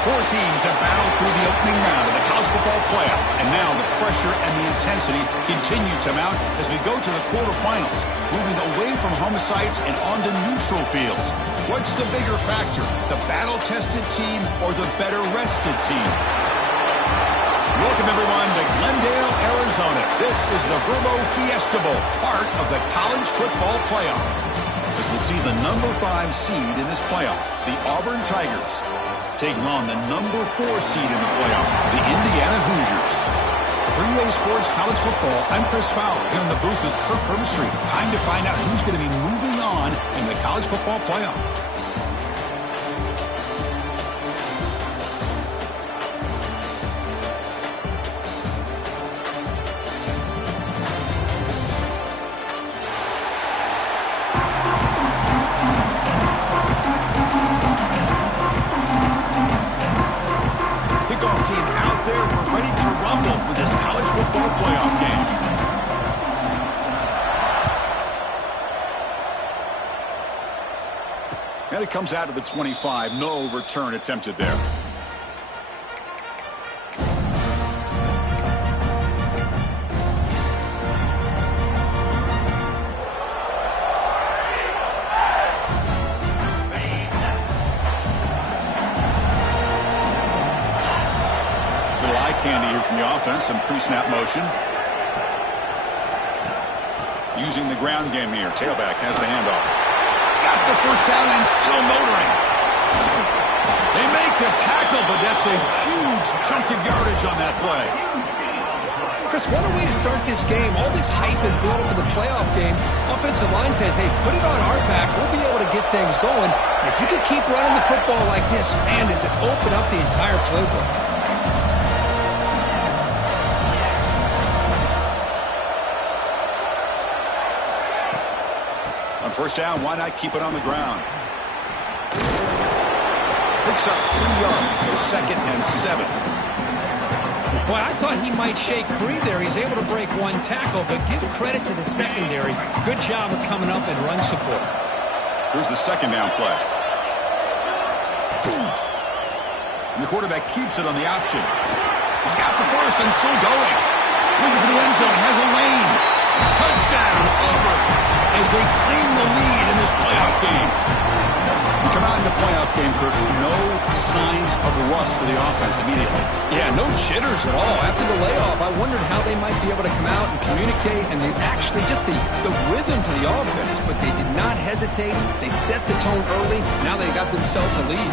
Four teams have battled through the opening round of the college football playoff, and now the pressure and the intensity continue to mount as we go to the quarterfinals, moving away from home sites and onto neutral fields. What's the bigger factor, the battle-tested team or the better-rested team? Welcome, everyone, to Glendale, Arizona. This is the Verbo Fiesta Bowl, part of the college football playoff. As we see the number 5 seed in this playoff, the Auburn Tigers, taking on the number 4 seed in the playoff, the Indiana Hoosiers. For EA Sports College Football, I'm Chris Fowler here in the booth with Kirk Herbstreit. Time to find out who's going to be moving on in the college football playoff. Team out there, we're ready to rumble for this college football playoff game. And it comes out to the 25. No return attempted there. Candy here from the offense, some pre-snap motion. Using the ground game here. Tailback has the handoff. Got the first down and still motoring. They make the tackle, but that's a huge chunk of yardage on that play. Chris, what a way to start this game. All this hype and build for the playoff game. Offensive line says, hey, put it on our back. We'll be able to get things going. And if you can keep running the football like this, man, does it open up the entire playbook. On first down, why not keep it on the ground? Picks up 3 yards, so 2nd and 7. Boy, I thought he might shake free there. He's able to break one tackle, but give credit to the secondary. Good job of coming up and run support. Here's the 2nd down play. And the quarterback keeps it on the option. He's got the first and still going. Looking for the end zone, has a lane. Touchdown, Auburn, as they claim the lead in this playoff game. You come out in the playoff game, Kirk, no signs of rust for the offense immediately. Yeah, no jitters at all. After the layoff, I wondered how they might be able to come out and communicate, and they actually just the rhythm to the offense, but they did not hesitate. They set the tone early. Now they got themselves a lead.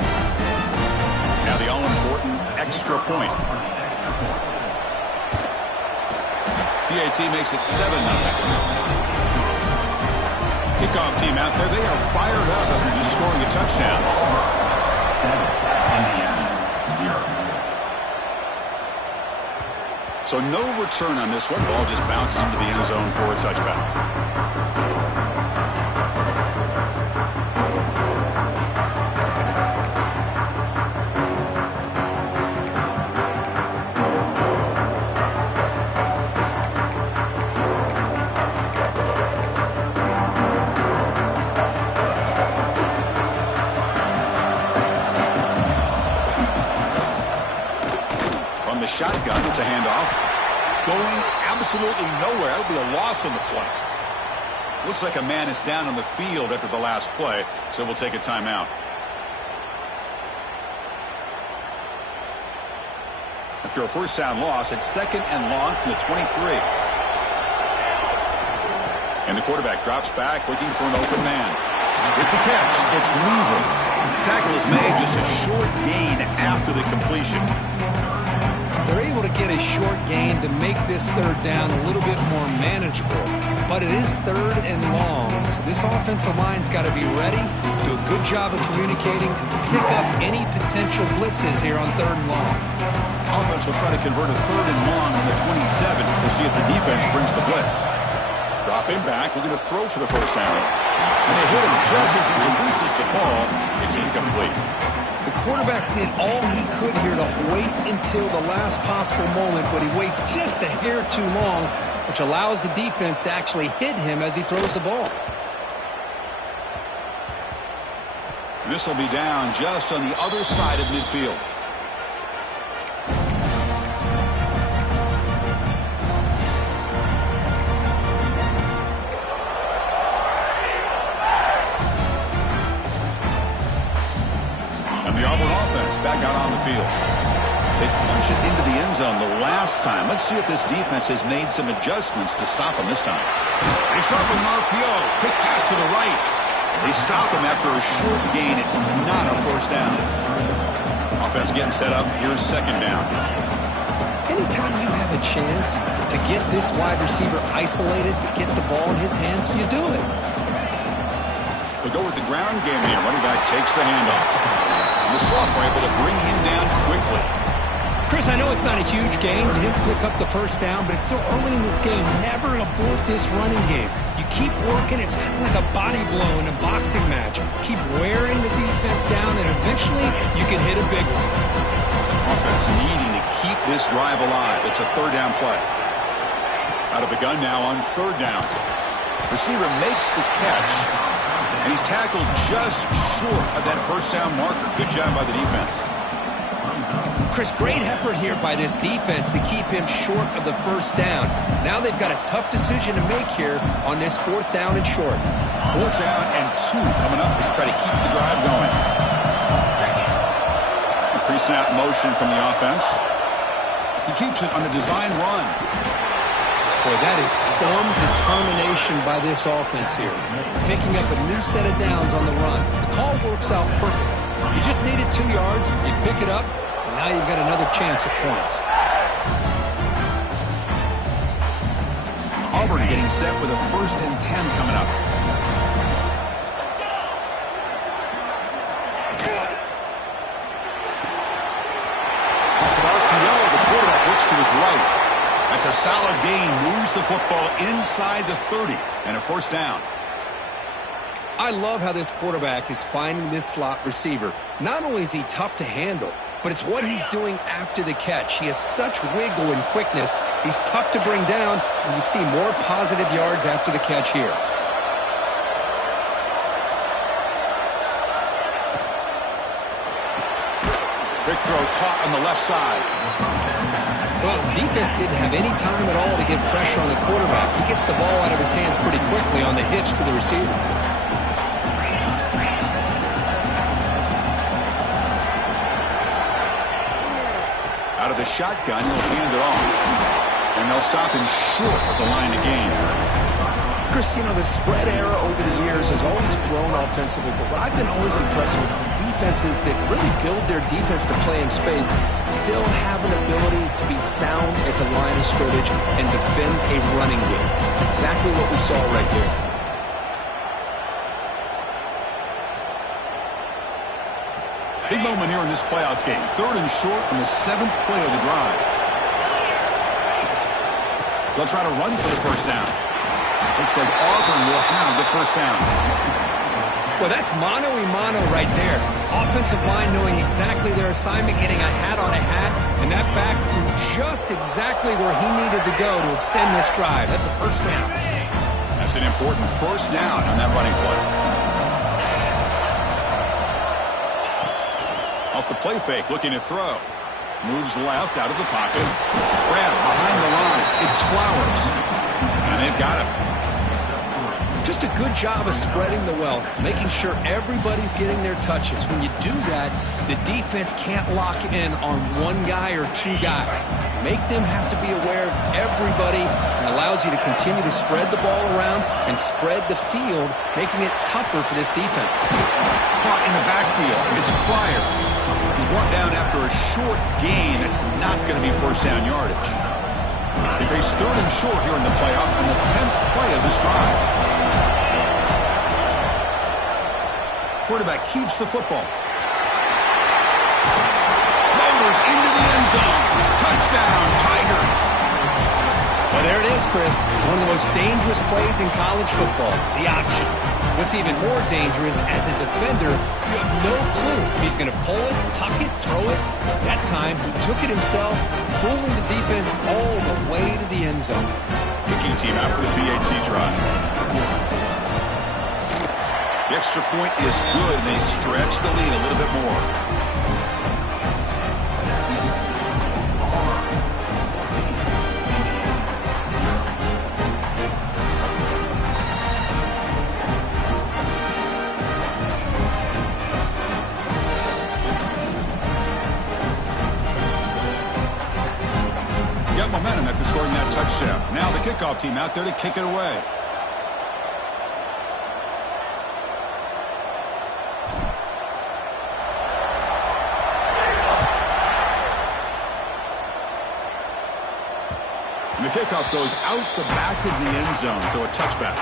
Now the all-important extra point. PAT makes it 7-0. Kickoff team out there, they are fired up after just scoring a touchdown. 7, Indiana, 0. So no return on this one. Ball just bounces into the end zone for a touchback. Shotgun, it's a handoff. Going absolutely nowhere. That would be a loss on the play. Looks like a man is down on the field after the last play, so we'll take a timeout. After a first down loss, it's 2nd and long from the 23. And the quarterback drops back looking for an open man. With the catch, it's moving. Tackle is made, just a short gain after the completion. They're able to get a short gain to make this 3rd down a little bit more manageable. But it is 3rd and long, so this offensive line's got to be ready, do a good job of communicating, and pick up any potential blitzes here on 3rd and long. Offense will try to convert a 3rd and long on the 27. We'll see if the defense brings the blitz. Drop him back, looking to throw for the first down. And they hit him just as he releases the ball. It's incomplete. The quarterback did all he could here to wait until the last possible moment, but he waits just a hair too long, which allows the defense to actually hit him as he throws the ball. This will be down just on the other side of midfield. the Auburn offense back out on the field. They punch it into the end zone the last time. Let's see if this defense has made some adjustments to stop them this time. They start with an RPO. Quick pass to the right. They stop him after a short gain. It's not a first down. Offense getting set up. Here's second down. Anytime you have a chance to get this wide receiver isolated, to get the ball in his hands, you do it. They go with the ground game here. Running back takes the handoff. And the slot were able to bring him down quickly. Chris, I know it's not a huge gain. You didn't pick up the first down, but it's still early in this game. Never abort this running game. You keep working. It's kind of like a body blow in a boxing match. Keep wearing the defense down, and eventually you can hit a big one. Offense needing to keep this drive alive. It's a third down play. Out of the gun now on third down. Receiver makes the catch, and he's tackled just short of that first down marker. Good job by the defense. Chris, great effort here by this defense to keep him short of the first down. Now they've got a tough decision to make here on this fourth down and short. Fourth down and 2 coming up to try to keep the drive going. A pre-snap motion from the offense. He keeps it on a design run. Boy, that is some determination by this offense here. Picking up a new set of downs on the run. The call works out perfect. You just needed 2 yards. You pick it up. Now you've got another chance at points. Auburn getting set with a 1st and 10 coming up. Off of RPO, the quarterback looks to his right. That's a solid gain. Moves the football inside the 30 and a first down. I love how this quarterback is finding this slot receiver. Not only is he tough to handle, but it's what he's doing after the catch. He has such wiggle and quickness. He's tough to bring down, and you see more positive yards after the catch here. Big throw caught on the left side. Well, defense didn't have any time at all to get pressure on the quarterback. He gets the ball out of his hands pretty quickly on the hitch to the receiver. Out of the shotgun, he'll hand it off. And they'll stop him short of the line to gain. Chris, you know, the spread era over the years has always grown offensively, but what I've been always impressed with defenses that really build their defense to play in space still have an ability to be sound at the line of scrimmage and defend a running game. It's exactly what we saw right there. Big moment here in this playoff game. 3rd and short on the 7th play of the drive. They'll try to run for the first down. Looks like Auburn will have the first down. Well, that's mano-a-mano right there. Offensive line knowing exactly their assignment, getting a hat on a hat, and that back to just exactly where he needed to go to extend this drive. That's a first down. That's an important first down on that running play. Off the play fake, looking to throw. Moves left out of the pocket. Grab behind the line. It's Flowers. And they've got him. Just a good job of spreading the wealth, making sure everybody's getting their touches. When you do that, the defense can't lock in on one guy or 2 guys. Make them have to be aware of everybody, and allows you to continue to spread the ball around and spread the field, making it tougher for this defense. Caught in the backfield. It's Pryor. He's brought down after a short gain. That's not going to be first down yardage. They face 3rd and short here in the playoff on the 10th play of this drive. Quarterback keeps the football. Motors into the end zone. Touchdown, Tigers. Well, there it is, Chris. One of the most dangerous plays in college football, the option. What's even more dangerous, as a defender, you have no clue if he's going to pull it, tuck it, throw it. That time, he took it himself, fooling the defense all the way to the end zone. Kicking team out for the PAT try. The extra point is good, and they stretch the lead a little bit more. kickoff team out there to kick it away. And the kickoff goes out the back of the end zone, so a touchback.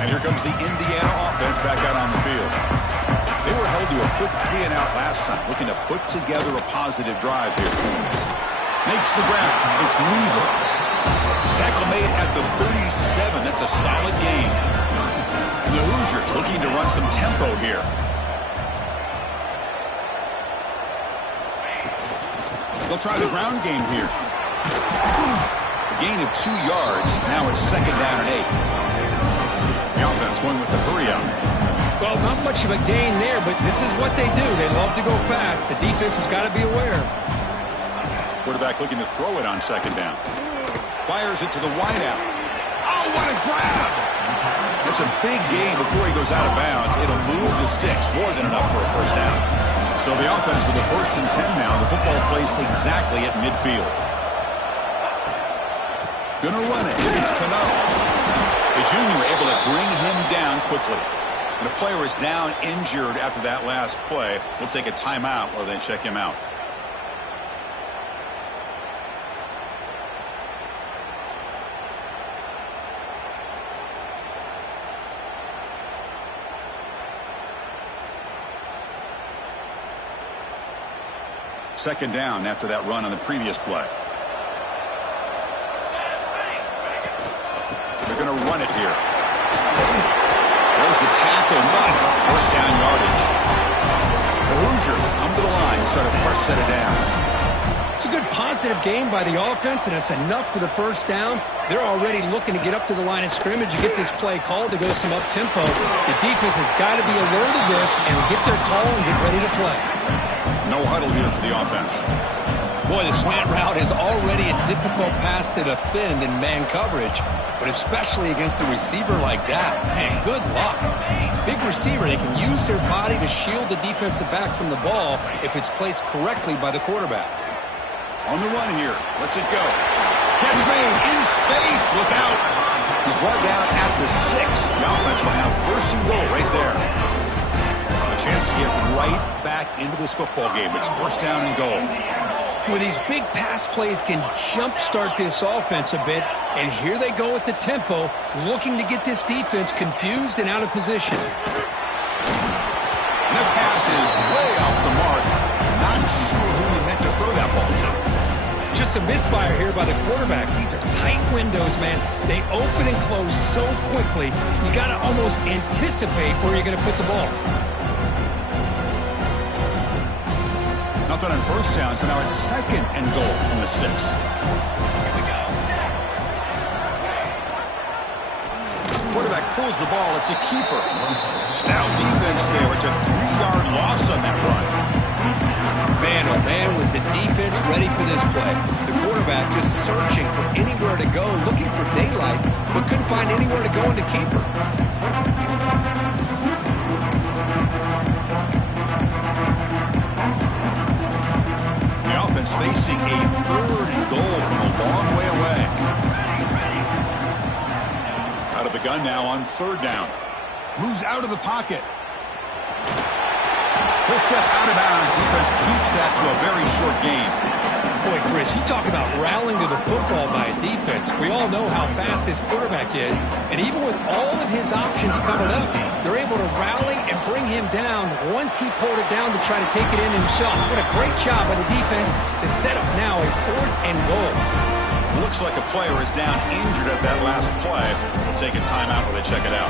And here comes the Indiana offense back out on the field. They were held to a quick 3-and-out last time, looking to put together a positive drive here. Makes the grab. It's Weaver. Tackle made at the 37. That's a solid gain. And the Hoosiers looking to run some tempo here. They'll try the ground game here. A gain of 2 yards. Now it's 2nd down and 8. The offense going with the hurry up. Well, not much of a gain there, but this is what they do. They love to go fast. The defense has got to be aware. Quarterback looking to throw it on 2nd down. Fires it to the wideout. Oh, what a grab! That's a big gain before he goes out of bounds. It'll move the sticks, more than enough for a 1st down. So the offense with the 1st and 10 now. The football placed exactly at midfield. Gonna run it. It's Cano. The junior able to bring him down quickly. And the player is down injured after that last play. We'll take a timeout or then check him out. Second down after that run on the previous play. They're going to run it here. There's the tackle. 1st down yardage. The Hoosiers come to the line, start a fresh set of downs. It's a good positive game by the offense, and it's enough for the 1st down. They're already looking to get up to the line of scrimmage. You get this play called to go some up-tempo. The defense has got to be alert of this and get their call and get ready to play. No huddle here for the offense. Boy, the slant route is already a difficult pass to defend in man coverage, but especially against a receiver like that. Man, good luck. Big receiver, they can use their body to shield the defensive back from the ball if it's placed correctly by the quarterback. On the run here. Let's it go. Catch made in space. Look out. He's brought down at the 6. The offense will have 1st and goal right there. A chance to get right back into this football game. It's 1st down and goal. Well, these big pass plays can jumpstart this offense a bit, and here they go with the tempo, looking to get this defense confused and out of position. And the pass is way off the mark. Not sure who he meant to throw that ball to. Just a misfire here by the quarterback. These are tight windows, man. They open and close so quickly, you got to almost anticipate where you're going to put the ball. Nothing on 1st down, so now it's 2nd and goal from the 6. Quarterback pulls the ball. It's a keeper. Stout defense there. It's a 3-yard loss on that run. Man, oh man, was the defense ready for this play. The quarterback just searching for anywhere to go, looking for daylight, but couldn't find anywhere to go into keeper. Facing a 3rd and goal from a long way away. Out of the gun now on 3rd down. Moves out of the pocket. He'll step out of bounds. Defense keeps that to a very short gain. Boy, Chris, you talk about rallying to the football by a defense. We all know how fast this quarterback is, and even with all of his options covered up, they're able to rally and bring him down once he pulled it down to try to take it in himself. What a great job by the defense to set up now a 4th and goal. Looks like a player is down injured at that last play. We'll take a timeout while they check it out.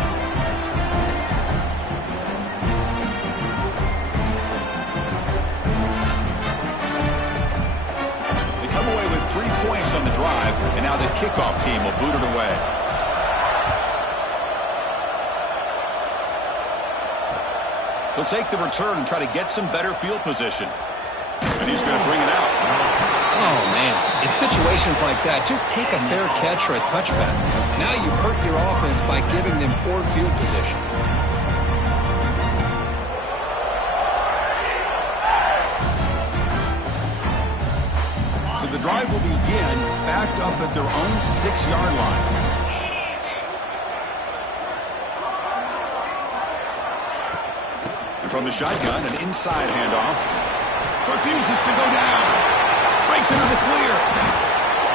Points on the drive, and now the kickoff team will boot it away. He'll take the return and try to get some better field position. And he's going to bring it out. Oh, man. In situations like that, just take a fair catch or a touchback. Now you've hurt your offense by giving them poor field position. So the drive will begin backed up at their own 6-yard line. And from the shotgun, an inside handoff. Refuses to go down. Breaks into the clear.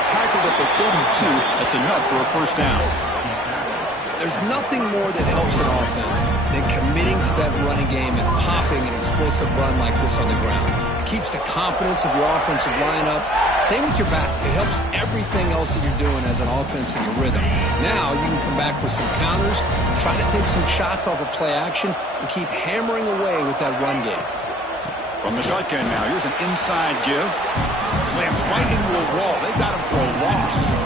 Tackled at the 32. That's enough for a first down. There's nothing more that helps an offense than committing to that running game and popping an explosive run like this on the ground. It keeps the confidence of your offensive line up. Same with your back. It helps everything else that you're doing as an offense in your rhythm. Now you can come back with some counters, try to take some shots off of play action, and keep hammering away with that run game. From the shotgun now, here's an inside give. Slams right into a wall. They got him for a loss.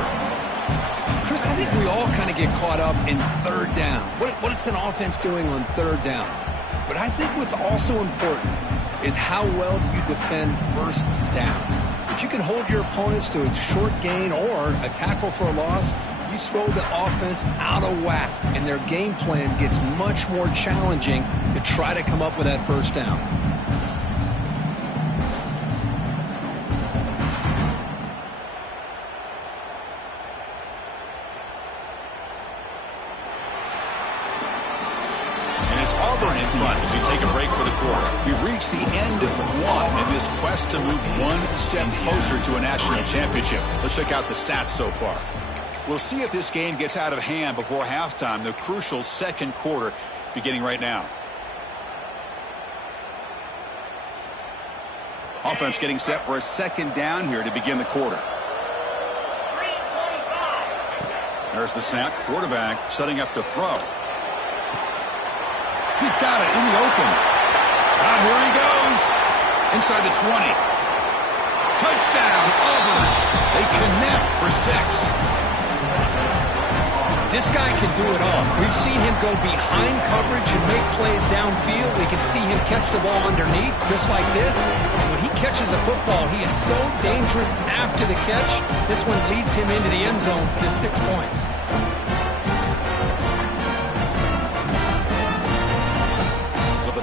Chris, I think we all kind of get caught up in third down. What's an offense doing on third down? But I think what's also important is how well do you defend first down. If you can hold your opponents to a short gain or a tackle for a loss, you throw the offense out of whack, and their game plan gets much more challenging to try to come up with that first down. In front as we take a break for the quarter. We've reached the end of one in this quest to move one step closer to a national championship. Let's check out the stats so far. We'll see if this game gets out of hand before halftime, the crucial second quarter beginning right now. Offense getting set for a second down here to begin the quarter. There's the snap. Quarterback setting up to throw. He's got it in the open. Here he goes. Inside the 20. Touchdown, Auburn. They connect for 6. This guy can do it all. We've seen him go behind coverage and make plays downfield. We can see him catch the ball underneath, just like this. And when he catches a football, he is so dangerous after the catch. This one leads him into the end zone for the 6 points.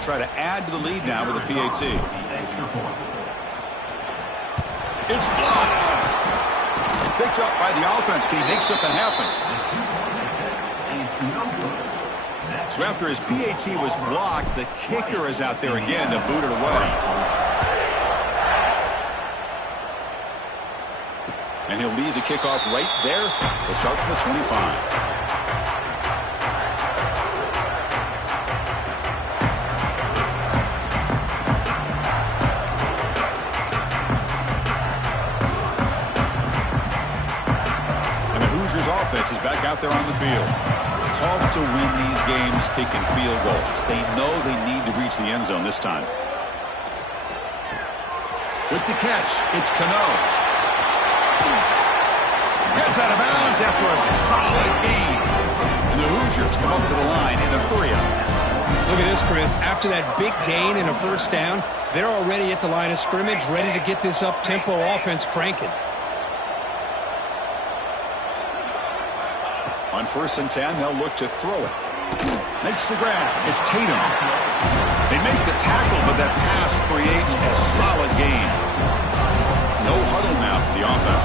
Try to add to the lead now with a PAT. It's blocked. Picked up by the offense. Can he make something happen? So after his PAT was blocked, the kicker is out there again to boot it away. And he'll leave the kickoff right there. He'll start from the 25. Offense is back out there on the field. Tough to win these games kicking field goals. They know they need to reach the end zone this time. With the catch, it's Cano. Gets out of bounds after a solid gain. And the Hoosiers come up to the line in a hurry-up. Look at this, Chris. After that big gain and a first down, they're already at the line of scrimmage, ready to get this up-tempo offense cranking. On 1st and 10, they'll look to throw it. Makes the grab. It's Tatum. They make the tackle, but that pass creates a solid gain. No huddle now for the offense.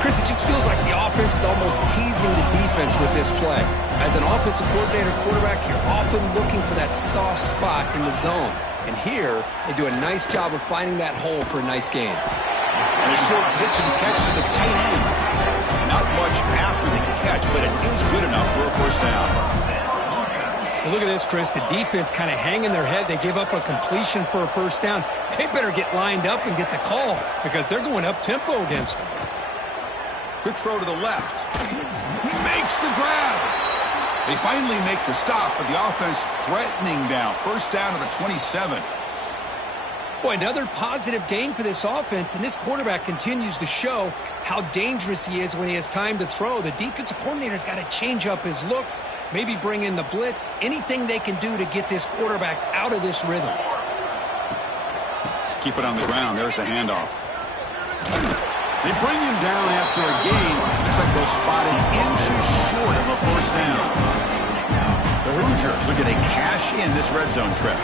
Chris, it just feels like the offense is almost teasing the defense with this play. As an offensive coordinator quarterback, you're often looking for that soft spot in the zone. And here, they do a nice job of finding that hole for a nice gain. And a short pitch and catch to the tight end. Not much after the catch, but it is good enough for a first down. Well, look at this, Chris. The defense kind of hanging their head. They give up a completion for a first down. They better get lined up and get the call because they're going up-tempo against them. Quick throw to the left. He makes the grab. They finally make the stop, but the offense threatening down. First down to the 27. Boy, another positive game for this offense, and this quarterback continues to show how dangerous he is when he has time to throw. The defensive coordinator's got to change up his looks, maybe bring in the blitz, anything they can do to get this quarterback out of this rhythm. Keep it on the ground. There's the handoff. They bring him down after a gain. Looks like they'll spot him inches short of a first down. The Hoosiers looking to cash in this red zone trip.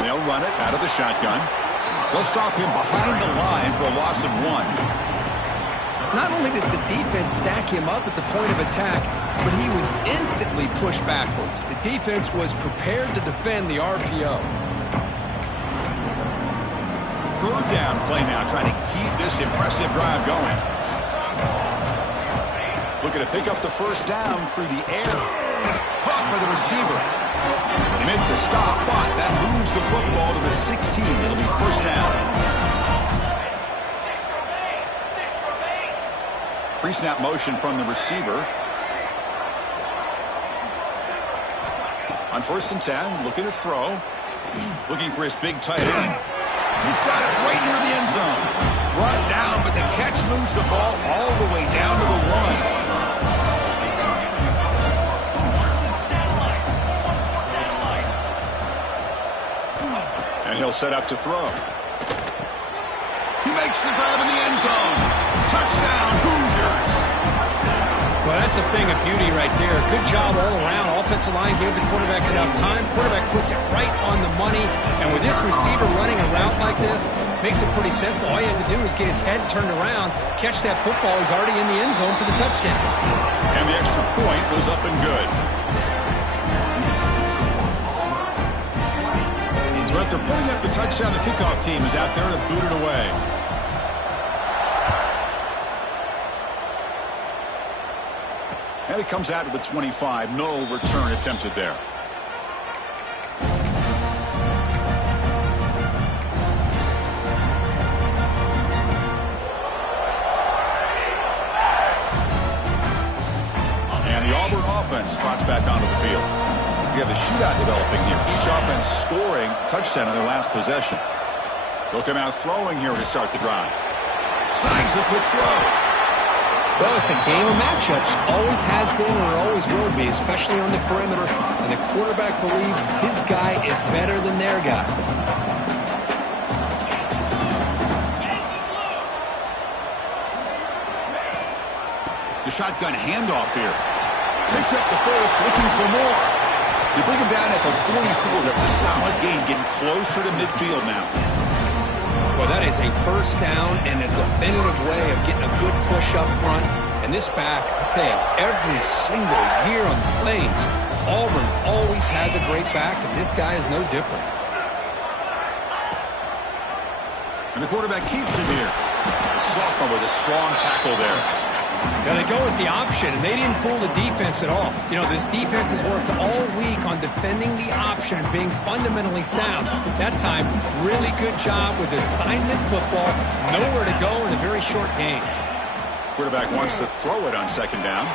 They'll run it out of the shotgun. They'll stop him behind the line for a loss of 1. Not only does the defense stack him up at the point of attack, but he was instantly pushed backwards. The defense was prepared to defend the RPO. Third down play now, trying to keep this impressive drive going. Looking to pick up the first down through the air. Caught by the receiver. They make the stop, but that moves the football to the 16. It'll be first down. Pre-snap motion from the receiver. On 1st and 10, looking to throw. Looking for his big tight end. He's got it right near the end zone. Brought down, but the catch moves the ball all the way down to the 1. And he'll set up to throw. He makes the grab in the end zone. Touchdown, Hoosiers. Well, that's a thing of beauty right there. Good job all around. Offensive line gave the quarterback enough time. Quarterback puts it right on the money. And with this receiver running a route like this, makes it pretty simple. All you have to do is get his head turned around, catch that football. He's already in the end zone for the touchdown. And the extra point was up and good. So after putting up the touchdown, the kickoff team is out there to boot it away. And it comes out to the 25. No return attempted there. And the Auburn offense trots back onto the field. We have a shootout developing here. Each offense scoring touchdown in their last possession. They'll come out throwing here to start the drive. Snags the quick throw. Well, it's a game of matchups. Always has been and it always will be, especially on the perimeter. And the quarterback believes his guy is better than their guy. The shotgun handoff here. Picks up the first, looking for more. They bring him down at the 44. That's a solid gain, getting closer to midfield now. Well, that is a first down and a definitive way of getting a good push up front. And this back, I tell you, every single year on the Plains, Auburn always has a great back, and this guy is no different. And the quarterback keeps it here. The sophomore with a strong tackle there. Now they go with the option, and they didn't fool the defense at all. You know, this defense has worked all week on defending the option and being fundamentally sound. That time, really good job with assignment football. Nowhere to go in a very short game. Quarterback wants to throw it on second down.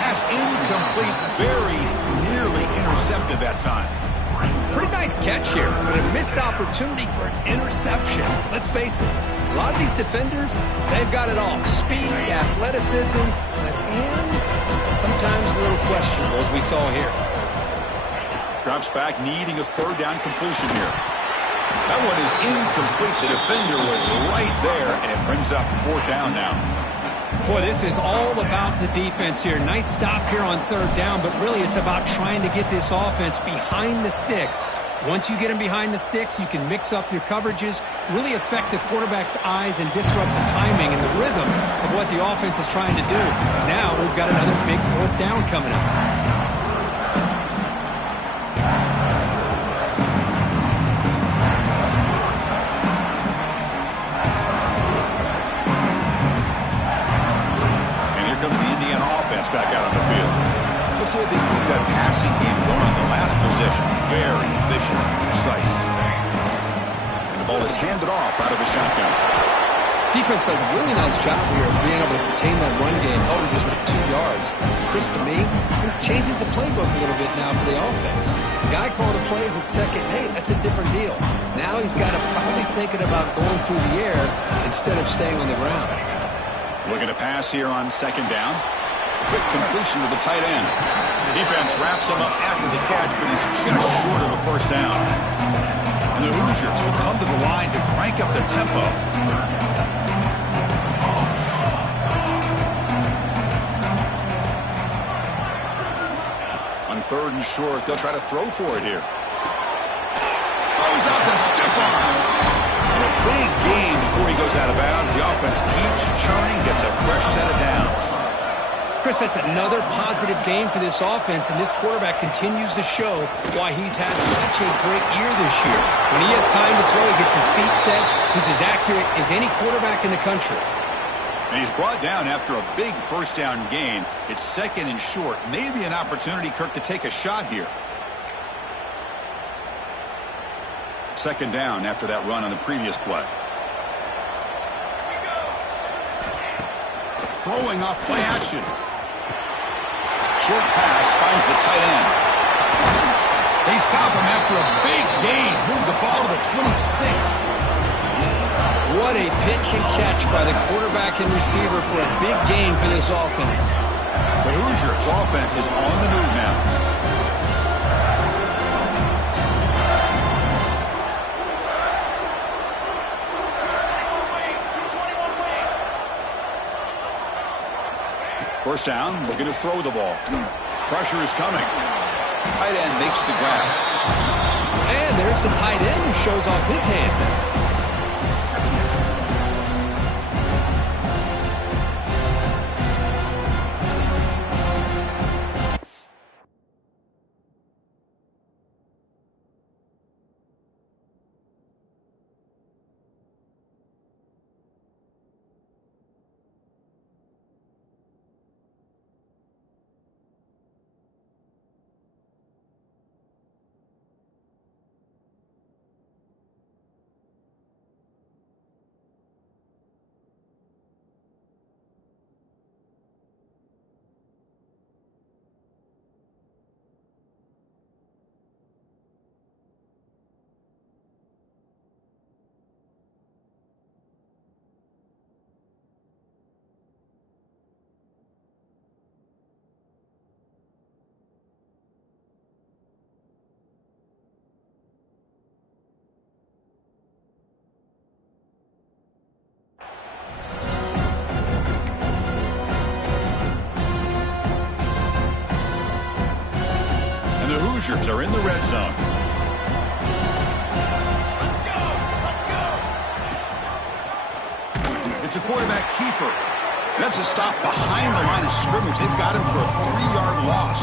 Pass incomplete, very nearly intercepted that time. Pretty nice catch here, but a missed opportunity for an interception. Let's face it, a lot of these defenders, they've got it all. Speed, athleticism, but hands, sometimes a little questionable, as we saw here. Drops back, needing a third down completion here. That one is incomplete. The defender was right there, and it brings up fourth down now. Boy, this is all about the defense here. Nice stop here on third down, but really it's about trying to get this offense behind the sticks. Once you get them behind the sticks, you can mix up your coverages, really affect the quarterback's eyes and disrupt the timing and the rhythm of what the offense is trying to do. Now we've got another big fourth down coming up. Back out on the field. Let's see if they keep that passing game going. The last possession, very efficient, precise. And the ball is handed off out of the shotgun. Defense does a really nice job here of being able to contain that run game, held it just with 2 yards. Chris, to me, this changes the playbook a little bit now for the offense. The guy calling the plays at 2nd and 8, that's a different deal. Now he's got to probably thinking about going through the air instead of staying on the ground. Looking to pass here on second down. Quick completion to the tight end. The defense wraps him up after the catch, but he's just short of a first down. And the Hoosiers will come to the line to crank up the tempo. On 3rd and short, they'll try to throw for it here. Throws out the stiff arm. And a big gain before he goes out of bounds. The offense keeps churning, gets a fresh set of downs. Chris, that's another positive game for this offense, and this quarterback continues to show why he's had such a great year this year. When he has time to throw, he gets his feet set. He's as accurate as any quarterback in the country. And he's brought down after a big first down gain. It's 2nd and short. Maybe an opportunity, Kirk, to take a shot here. 2nd down after that run on the previous play. Throwing off play action. Short pass finds the tight end. They stop him after a big gain. Move the ball to the 26. What a pitch and catch by the quarterback and receiver for a big gain for this offense. The Hoosiers' offense is on the move now. First down, looking to throw the ball. Pressure is coming. Tight end makes the grab. And there's the tight end who shows off his hands. The Hoosiers are in the red zone. It's a quarterback keeper. That's a stop behind the line of scrimmage. They've got him for a 3-yard loss.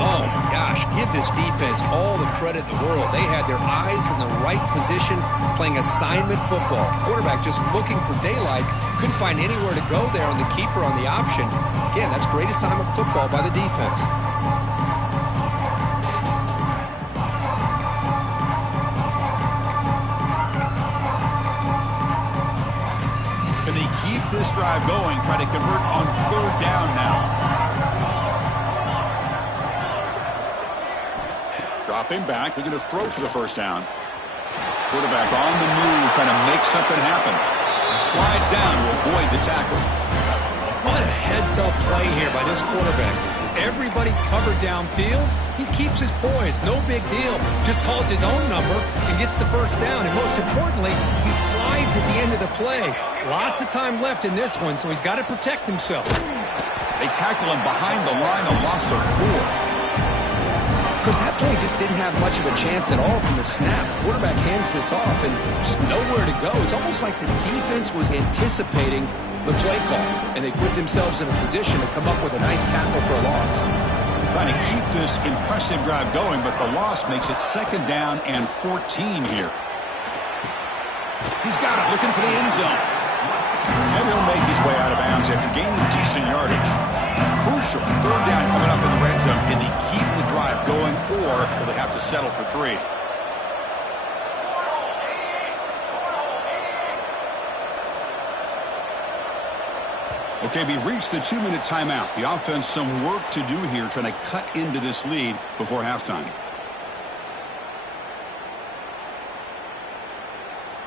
Oh, my gosh. Give this defense all the credit in the world. They had their eyes in the right position, playing assignment football. Quarterback just looking for daylight. Couldn't find anywhere to go there on the keeper on the option. Again, that's great assignment football by the defense. Can they keep this drive going, try to convert on 3rd down now? Dropping back, they're going to throw for the first down. Quarterback on the move, trying to make something happen. Slides down to avoid the tackle. What a heads-up play here by this quarterback. Everybody's covered downfield. He keeps his poise. No big deal. Just calls his own number and gets the first down. And most importantly, he slides at the end of the play. Lots of time left in this one, so he's got to protect himself. They tackle him behind the line, a loss of 4. Because that play just didn't have much of a chance at all from the snap. Quarterback hands this off, and there's nowhere to go. It's almost like the defense was anticipating the play call, and they put themselves in a position to come up with a nice tackle for a loss. Trying to keep this impressive drive going, but the loss makes it 2nd down and 14 here. He's got it, looking for the end zone. And he'll make his way out of bounds after gaining decent yardage. Crucial 3rd down coming up in the red zone. Can they keep the drive going, or will they have to settle for 3? Okay, we reached the 2-minute timeout. The offense some work to do here, trying to cut into this lead before halftime.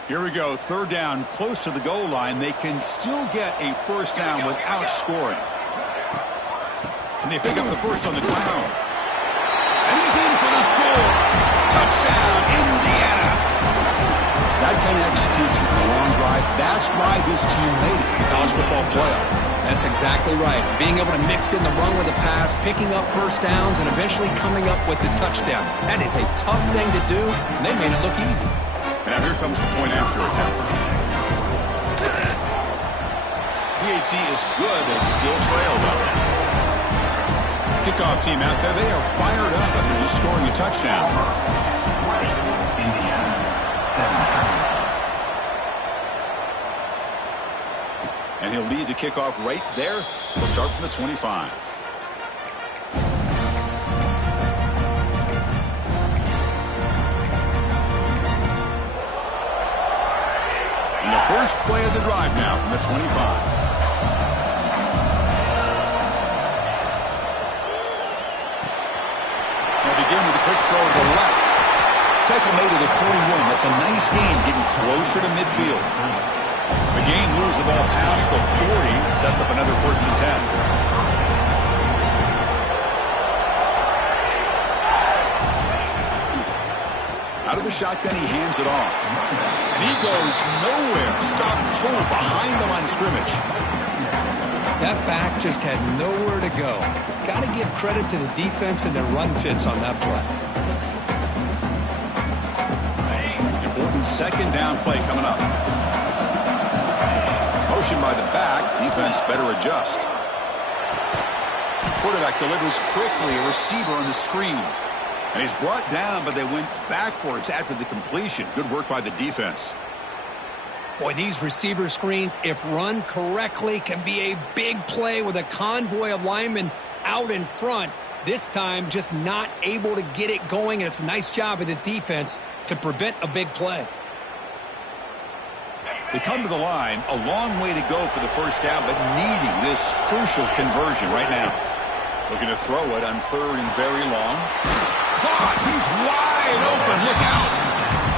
Here we go, 3rd down, close to the goal line. They can still get a first down without scoring. Can they pick up the first on the ground? And he's in for the score. Touchdown, Indiana. That kind of execution on a long drive, that's why this team made it to the college football playoff. That's exactly right. Being able to mix in the run with the pass, picking up first downs, and eventually coming up with the touchdown. That is a tough thing to do, and they made it look easy. Now here comes the point after attempt. PHC is good as still trailed up. Kickoff team out there, they are fired up after just scoring a touchdown. And he'll lead the kickoff right there. We'll start from the 25. And the first play of the drive now from the 25. They'll begin with a quick throw to the left. Tackle made to the 41. That's a nice gain, getting closer to midfield. The game moves the ball past the 40, sets up another 1st and 10. Out of the shotgun, he hands it off. And he goes nowhere. Stop cold behind the line of scrimmage. That back just had nowhere to go. Got to give credit to the defense and their run fits on that play. Important 2nd down play coming up. Motion by the back. Defense better adjust. Quarterback delivers quickly. A receiver on the screen. And he's brought down, but they went backwards after the completion. Good work by the defense. Boy, these receiver screens, if run correctly, can be a big play with a convoy of linemen out in front. This time, just not able to get it going, and it's a nice job of the defense to prevent a big play. They come to the line, a long way to go for the 1st down, but needing this crucial conversion right now. Looking to throw it on 3rd and very long. Caught! He's wide open. Look out!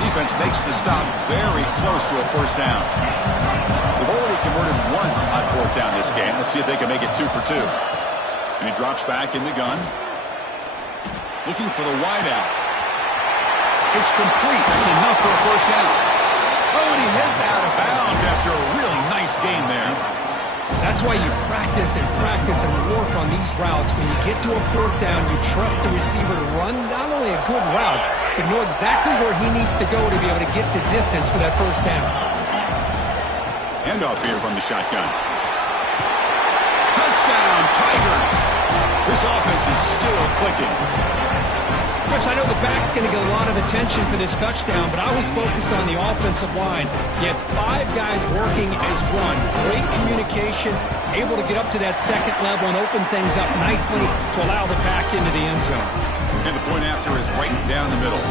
Defense makes the stop very close to a 1st down. They've already converted once on 4th down this game. Let's see if they can make it 2 for 2. And he drops back in the gun. Looking for the wideout. It's complete. That's enough for a 1st down. Oh, and he heads out of bounds after a really nice game there. That's why you practice and work on these routes. When you get to a 4th down, you trust the receiver to run not only a good route, but know exactly where he needs to go to be able to get the distance for that 1st down. Handoff here from the shotgun. Touchdown, Tigers! This offense is still clicking. Chris, I know the back's going to get a lot of attention for this touchdown, but I was focused on the offensive line. You had 5 guys working as one. Great communication, able to get up to that 2nd level and open things up nicely to allow the back into the end zone. And the point after is right down the middle.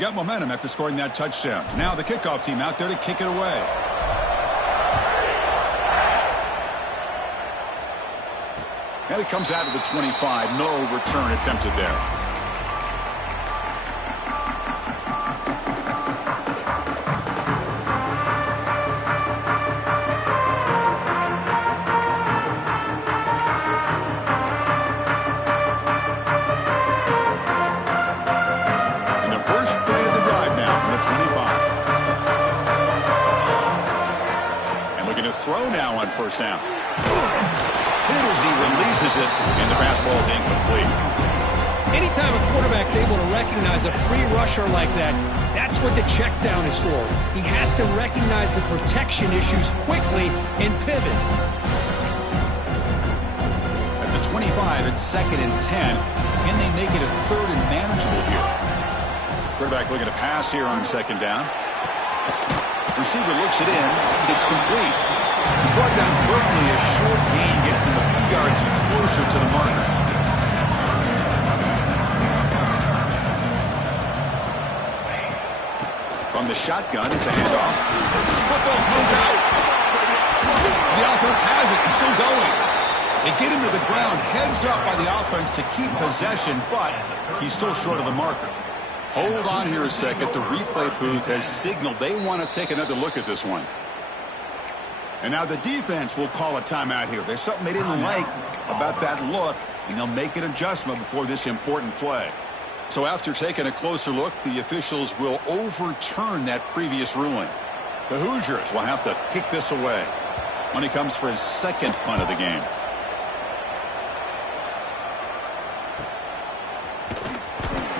Got momentum after scoring that touchdown. Now the kickoff team out there to kick it away. And it comes out of the 25. No return attempted there. Throw now on 1st down. Hit as he releases it, and the pass ball is incomplete. Anytime a quarterback's able to recognize a free rusher like that, that's what the check down is for. He has to recognize the protection issues quickly and pivot. At the 25, it's 2nd and 10, and they make it a 3rd and manageable here. Quarterback looking to pass here on 2nd down. Receiver looks it in. It's complete. He's brought down quickly. A short gain gets them a few yards closer to the marker. From the shotgun, it's a handoff. Football comes out. The offense has it. He's still going. They get him to the ground, heads up by the offense to keep possession, but he's still short of the marker. Hold on here a second. The replay booth has signaled they want to take another look at this one. And now the defense will call a timeout here. There's something they didn't like about that look, and they'll make an adjustment before this important play. So after taking a closer look, the officials will overturn that previous ruling. The Hoosiers will have to kick this away when he comes for his second punt of the game.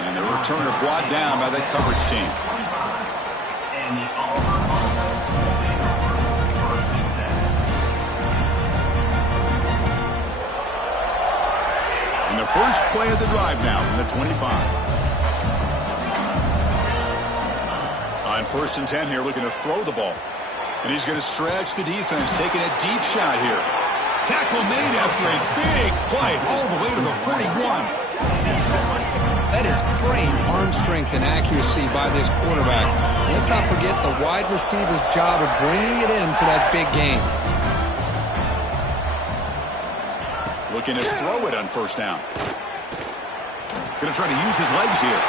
And the returner brought down by that coverage team. And the first play of the drive now from the 25. On 1st and 10 here, looking to throw the ball. And he's going to stretch the defense, taking a deep shot here. Tackle made after a big play all the way to the 41. That is great arm strength and accuracy by this quarterback. Let's not forget the wide receiver's job of bringing it in for that big gain. Looking to throw it on 1st down. Going to try to use his legs here.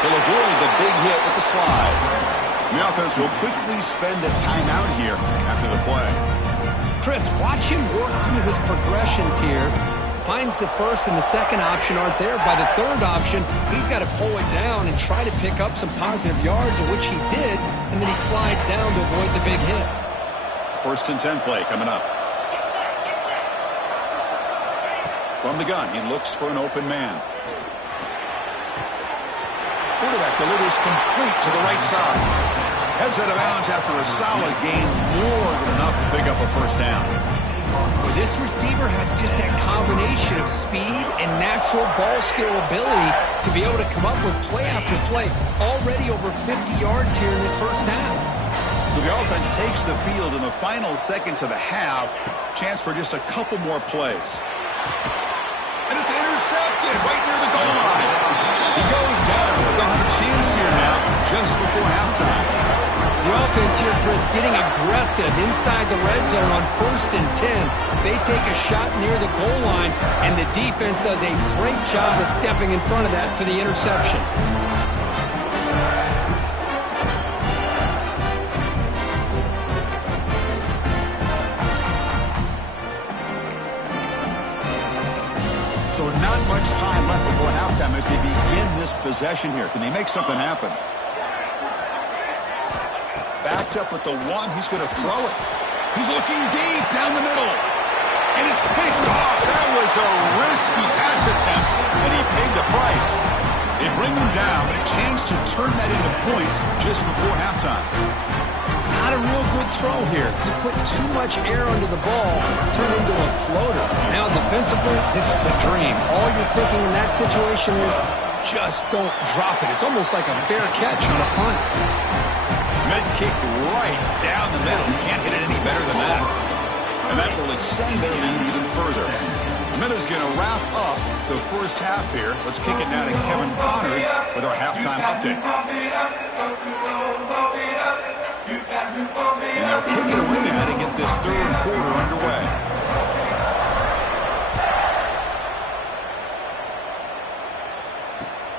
He'll avoid the big hit with the slide. The offense will quickly spend a timeout here after the play. Chris, watch him work through his progressions here. Finds the first and the second option aren't there. By the third option, he's got to pull it down and try to pick up some positive yards, of which he did, and then he slides down to avoid the big hit. 1st and 10 play coming up. From the gun, he looks for an open man. Quarterback delivers complete to the right side. Heads out of bounds after a solid gain, more than enough to pick up a 1st down. Well, this receiver has just that combination of speed and natural ball skill ability to be able to come up with play after play. Already over 50 yards here in this 1st half. So the offense takes the field in the final seconds of the half. Chance for just a couple more plays. And it's intercepted right near the goal line. He goes down, but they'll have a chance here now just before halftime. The offense here, Chris, getting aggressive inside the red zone on 1st and 10. They take a shot near the goal line, and the defense does a great job of stepping in front of that for the interception. So not much time left before halftime as they begin this possession here. Can they make something happen? Backed up with the one, he's going to throw it. He's looking deep down the middle. And it's picked off. That was a risky pass attempt, and he paid the price. They bring him down, but a chance to turn that into points just before halftime. Not a real good throw here. You put too much air under the ball, turn into a floater. Now defensively, this is a dream. All you're thinking in that situation is just don't drop it. It's almost like a fair catch on a punt. Mid-kicked right down the middle. Can't hit it any better than that. And that will extend their lead even further. Miller's going to wrap up the 1st half here. Let's kick it now to Kevin Connors with our halftime update. And they'll kick it away now to get this 3rd quarter underway.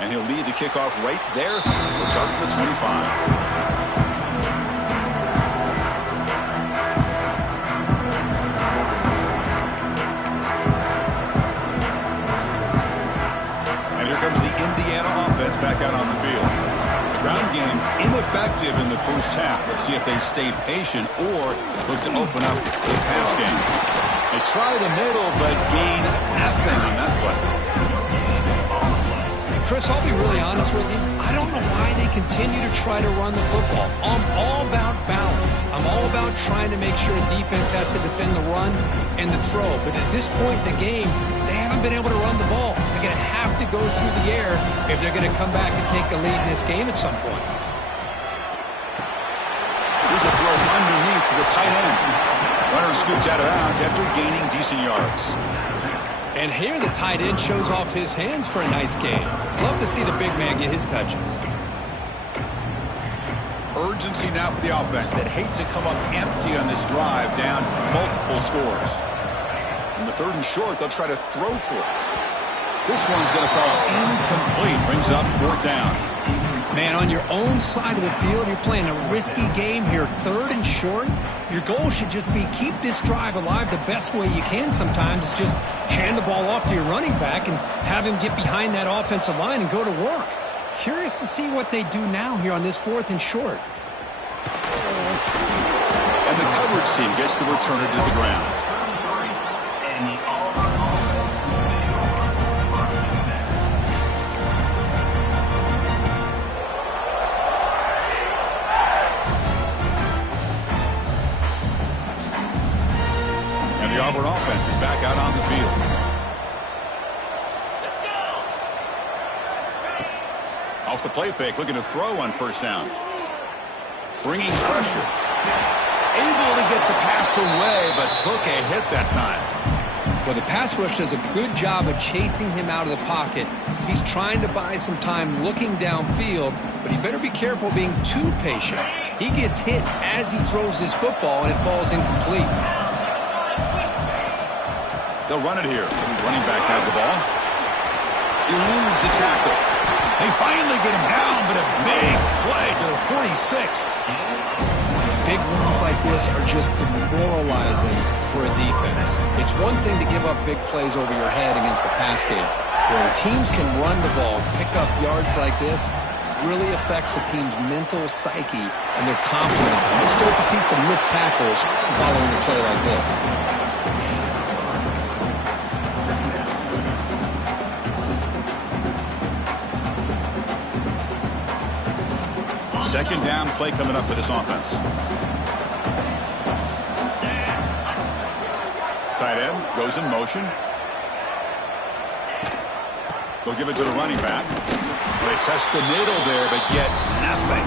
And he'll lead the kickoff right there. We'll start with the 25. Back out on the field. The ground game ineffective in the 1st half. Let's see if they stay patient or look to open up the pass game. They try the middle, but gain nothing on that play. Chris, I'll be really honest with you. I don't know why they continue to try to run the football. I'm all about balance. I'm all about trying to make sure the defense has to defend the run and the throw. But at this point in the game, they haven't been able to run the ball. They're going to have to go through the air if they're going to come back and take the lead in this game at some point. Here's a throw underneath to the tight end. Runner scoots out of bounds after gaining decent yards. And here the tight end shows off his hands for a nice game. Love to see the big man get his touches. Urgency now for the offense that hate to come up empty on this drive, down multiple scores. In the 3rd and short, they'll try to throw for it. This one's going to fall incomplete. Brings up 4th down. Man, on your own side of the field, you're playing a risky game here. 3rd and short. Your goal should just be keep this drive alive the best way you can sometimes. Is just hand the ball off to your running back and have him get behind that offensive line and go to work. Curious to see what they do now here on this 4th and short. And the coverage team gets the returner to the ground. And the Auburn offense is back out on the field. Off the play fake, looking to throw on 1st down. Bringing pressure. Able to get the pass away, but took a hit that time. Well, the pass rush does a good job of chasing him out of the pocket. He's trying to buy some time looking downfield, but he better be careful being too patient. He gets hit as he throws his football, and it falls incomplete. They'll run it here. Running back has the ball. Eludes the tackle. They finally get him down, but a big play to the 46. Big runs like this are just demoralizing for a defense. It's one thing to give up big plays over your head against the pass game. When teams can run the ball, pick up yards like this, really affects the team's mental psyche and their confidence. And we'll start to see some missed tackles following a play like this. 2nd down play coming up for this offense. Tight end goes in motion. They'll give it to the running back. They test the middle there, but get nothing.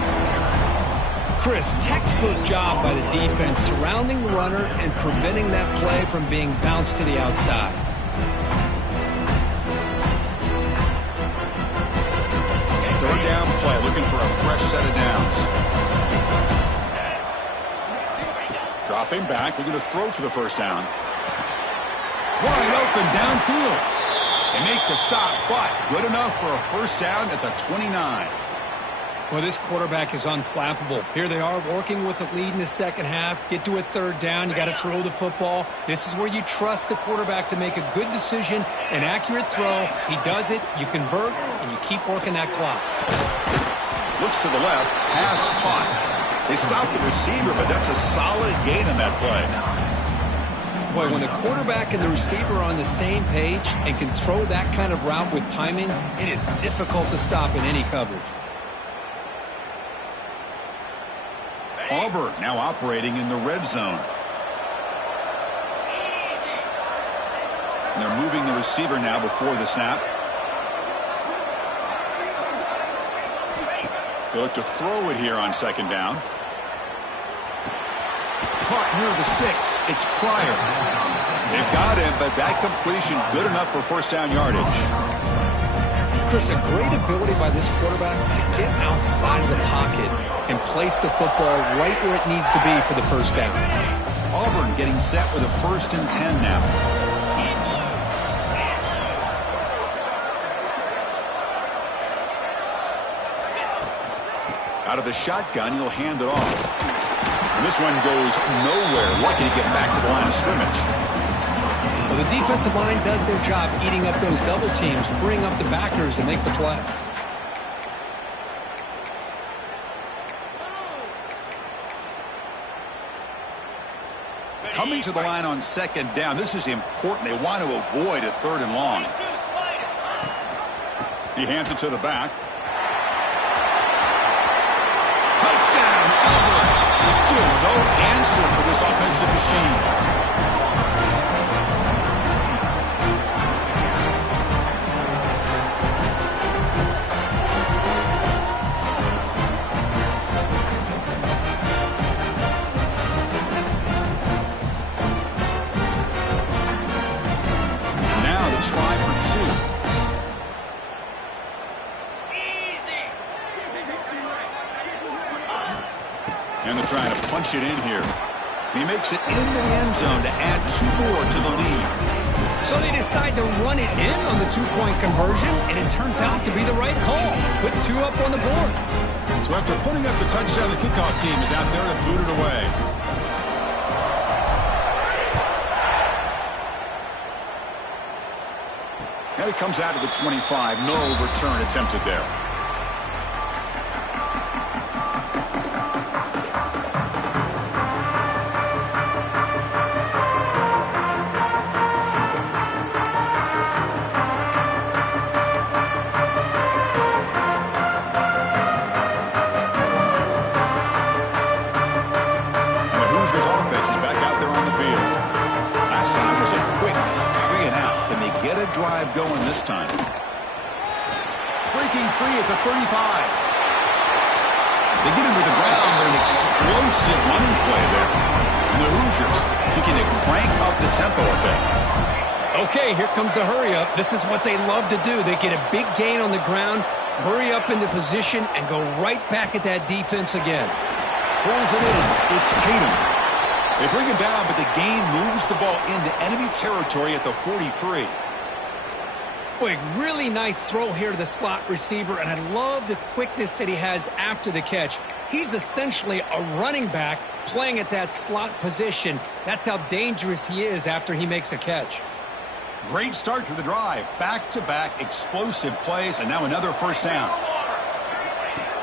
Chris, textbook job by the defense surrounding the runner and preventing that play from being bounced to the outside. Down play, looking for a fresh set of downs. Dropping back, looking to throw for the 1st down. Wide open downfield. They make the stop, but good enough for a 1st down at the 29. Well, this quarterback is unflappable. Here they are working with a lead in the 2nd half. Get to a 3rd down. You got to throw the football. This is where you trust the quarterback to make a good decision, an accurate throw. He does it, you convert, and you keep working that clock. Looks to the left, pass caught. They stop the receiver, but that's a solid gain on that play. Boy, when the quarterback and the receiver are on the same page and can throw that kind of route with timing, it is difficult to stop in any coverage. Auburn now operating in the red zone. And they're moving the receiver now before the snap. They look to throw it here on 2nd down. Caught near the sticks. It's Pryor. They've got him, but that completion good enough for 1st down yardage. Chris, a great ability by this quarterback to get outside of the pocket and place the football right where it needs to be for the 1st down. Auburn getting set with a 1st and 10 now. Out of the shotgun, he'll hand it off. And this one goes nowhere. Lucky to get back to the line of scrimmage. Well, the defensive line does their job eating up those double teams, freeing up the backers to make the play. Coming to the line on 2nd down. This is important. They want to avoid a 3rd and long. He hands it to the back. Touchdown, Auburn. Still no answer for this offensive machine. punch it in here. He makes it into the end zone to add 2 more to the lead. So they decide to run it in on the 2-point conversion, and it turns out to be the right call. Put 2 up on the board. So after putting up the touchdown, the kickoff team is out there to boot it away. And it comes out to the 25. No return attempted there. Drive going this time. Breaking free at the 35. They get him to the ground, but an explosive running play there. And the Hoosiers looking to crank up the tempo a bit. Okay, here comes the hurry up. This is what they love to do. They get a big gain on the ground, hurry up into position, and go right back at that defense again. Pulls it in. It's Tatum. They bring him down, but the gain moves the ball into enemy territory at the 43. Boy, really nice throw here to the slot receiver, and I love the quickness that he has after the catch. He's essentially a running back playing at that slot position. That's how dangerous he is after he makes a catch. Great start to the drive. Back-to-back explosive plays, and now another first down.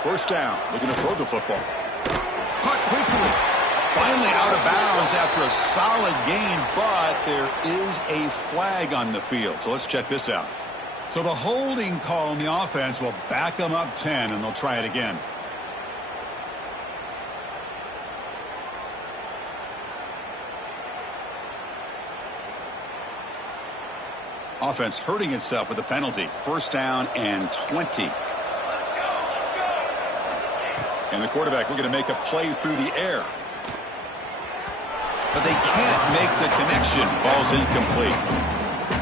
First down, looking to throw the football. Caught quickly. Finally out of bounds after a solid gain, but there is a flag on the field. So let's check this out. So the holding call on the offense will back them up 10, and they'll try it again. Offense hurting itself with a penalty. First down and 20. And the quarterback looking to make a play through the air. But they can't make the connection. Ball's incomplete.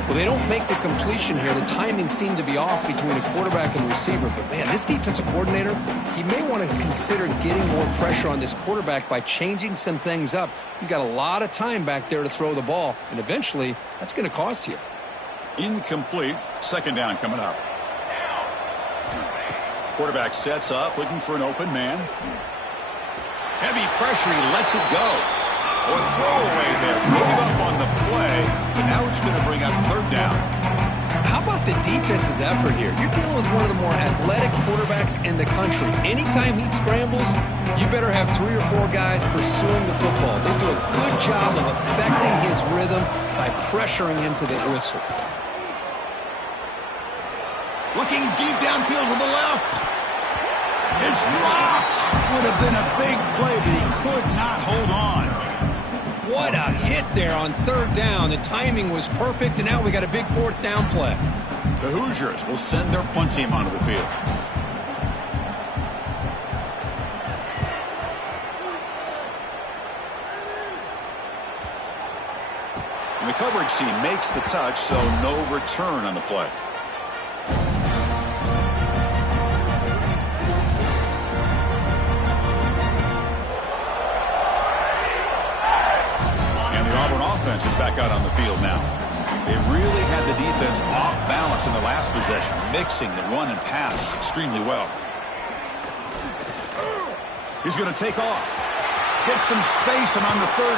Well, they don't make the completion here. The timing seemed to be off between a quarterback and receiver. But, man, this defensive coordinator, he may want to consider getting more pressure on this quarterback by changing some things up. He's got a lot of time back there to throw the ball, and eventually that's going to cost you. Incomplete. Second down coming up. Quarterback sets up, looking for an open man. Heavy pressure. He lets it go. Or throwaway there. Gave up on the play, but now it's going to bring up third down. How about the defense's effort here? You're dealing with one of the more athletic quarterbacks in the country. Anytime he scrambles, you better have 3 or 4 guys pursuing the football. They do a good job of affecting his rhythm by pressuring him to the whistle. Looking deep downfield to the left. It's dropped. Would have been a big play, but he could not hold on. What a hit there on third down. The timing was perfect, and now we got a big fourth down play. The Hoosiers will send their punt team onto the field. And the coverage team makes the touch, so no return on the play. Offense is back out on the field now. They really had the defense off balance in the last possession, mixing the run and pass extremely well. He's going to take off. Get some space and on the 30.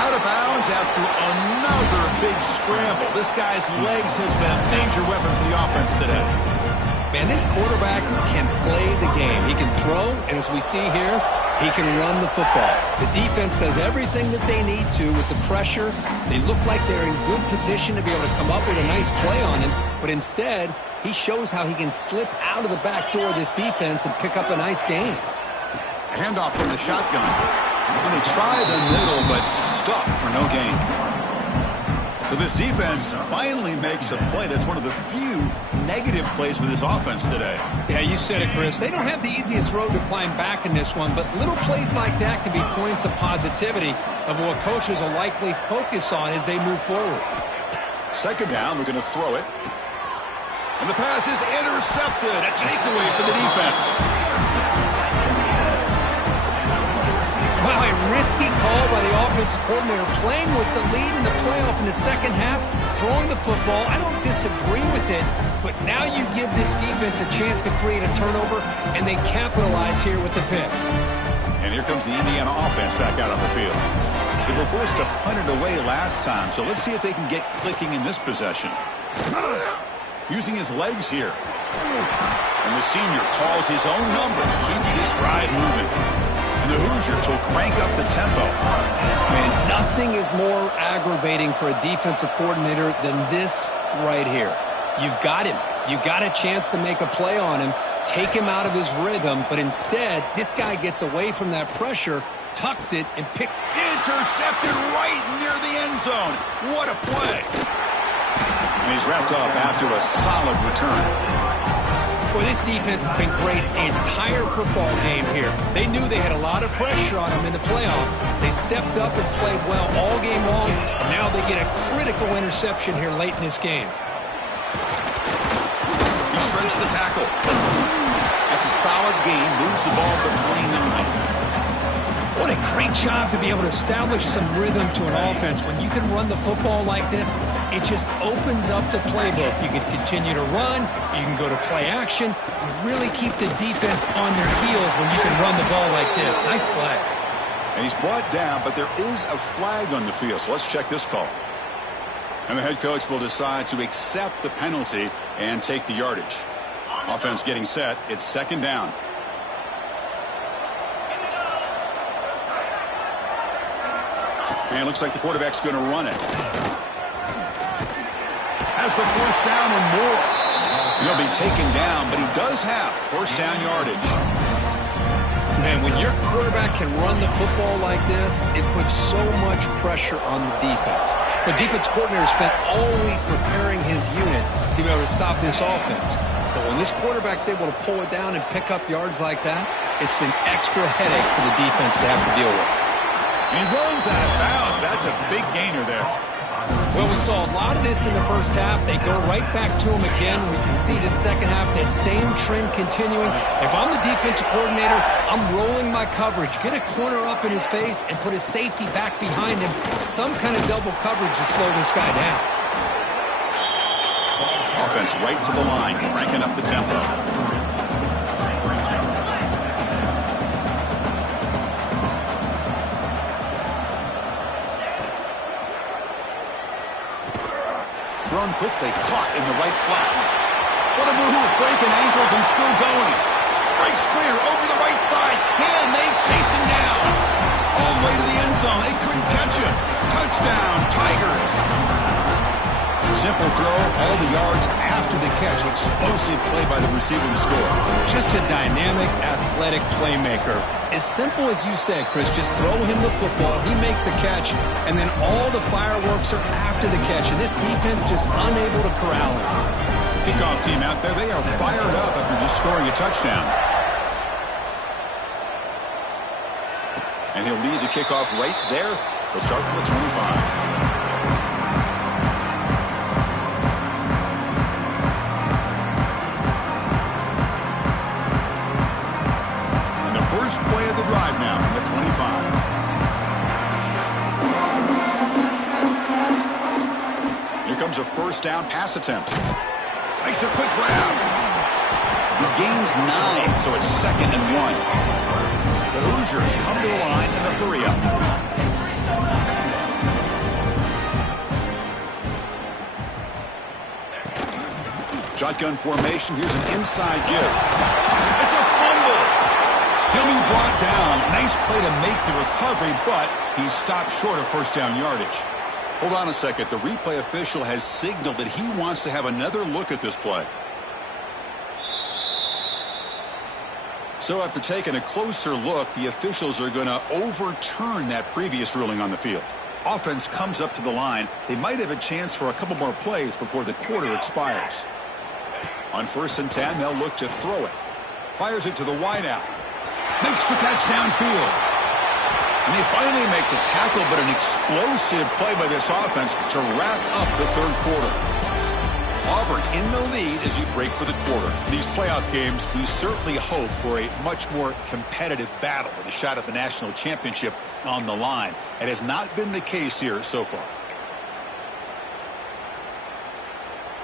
Out of bounds after another big scramble. This guy's legs has been a major weapon for the offense today. Man, this quarterback can play the game. He can throw, and as we see here, he can run the football. The defense does everything that they need to with the pressure. They look like they're in good position to be able to come up with a nice play on him, but instead, he shows how he can slip out of the back door of this defense and pick up a nice gain. A handoff from the shotgun. And they try the middle, but stuck for no gain. So this defense finally makes a play. That's one of the few negative plays for this offense today. Yeah, you said it, Chris. They don't have the easiest road to climb back in this one, but little plays like that can be points of positivity of what coaches will likely focus on as they move forward. Second down, we're going to throw it. And the pass is intercepted. A takeaway for the defense. Wow, a risky call by the offensive coordinator, playing with the lead in the playoff in the second half, throwing the football. I don't disagree with it, but now you give this defense a chance to create a turnover, and they capitalize here with the pick. And here comes the Indiana offense back out on the field. They were forced to punt it away last time, so let's see if they can get clicking in this possession. Using his legs here. And the senior calls his own number, keeps this drive moving. And the Hoosiers will crank up the tempo. Man, nothing is more aggravating for a defensive coordinator than this right here. You've got him. You've got a chance to make a play on him, take him out of his rhythm, but instead, this guy gets away from that pressure, tucks it, and intercepted right near the end zone. What a play. And he's wrapped up after a solid return. Boy, this defense has been great the entire football game here. They knew they had a lot of pressure on them in the playoff. They stepped up and played well all game long, and now they get a critical interception here late in this game. He shreds the tackle. That's a solid gain. Moves the ball to the 29. What a great job to be able to establish some rhythm to an offense. When you can run the football like this, it just opens up the playbook. You can continue to run. You can go to play action. You really keep the defense on their heels when you can run the ball like this. Nice play. And he's brought down, but there is a flag on the field. So let's check this call. And the head coach will decide to accept the penalty and take the yardage. Offense getting set. It's second down. And it looks like the quarterback's going to run it. Has the first down and more. He'll be taken down, but he does have first down yardage. Man, when your quarterback can run the football like this, it puts so much pressure on the defense. The defense coordinator spent all week preparing his unit to be able to stop this offense. But when this quarterback's able to pull it down and pick up yards like that, it's an extra headache for the defense to have to deal with. And he runs out of bounds. That's a big gainer there. Well, we saw a lot of this in the first half. They go right back to him again. We can see the second half, that same trend continuing. If I'm the defensive coordinator, I'm rolling my coverage. Get a corner up in his face and put his safety back behind him. Some kind of double coverage to slow this guy down. Offense right to the line, cranking up the tempo. Thrown quickly, caught in the right flat. What a move, breaking ankles and still going. Breaks clear over the right side. Can they chase him down? All the way to the end zone. They couldn't catch him. Touchdown, Tigers. Simple throw, all the yards after the catch. Explosive play by the receiver to score. Just a dynamic, athletic playmaker. As simple as you said, Chris, just throw him the football, he makes a catch, and then all the fireworks are after the catch. And this defense just unable to corral him. Kickoff team out there, they are fired up after just scoring a touchdown. And he'll lead the kickoff right there. He'll start from the 25. First play of the drive now from the 25. Here comes a first down pass attempt. Makes a quick grab. He gains 9, so it's 2nd and 1. The Hoosiers come to the line in a hurry up. Shotgun formation. Here's an inside give. It's a fumble. He'll be brought down. Nice play to make the recovery, but he stopped short of first down yardage. Hold on a second. The replay official has signaled that he wants to have another look at this play. So after taking a closer look, the officials are going to overturn that previous ruling on the field. Offense comes up to the line. They might have a chance for a couple more plays before the quarter expires. On 1st and 10, they'll look to throw it. Fires it to the wideout. Makes the catch downfield. And they finally make the tackle, but an explosive play by this offense to wrap up the third quarter. Auburn in the lead as you break for the quarter. These playoff games, we certainly hope for a much more competitive battle with a shot at the national championship on the line. It has not been the case here so far.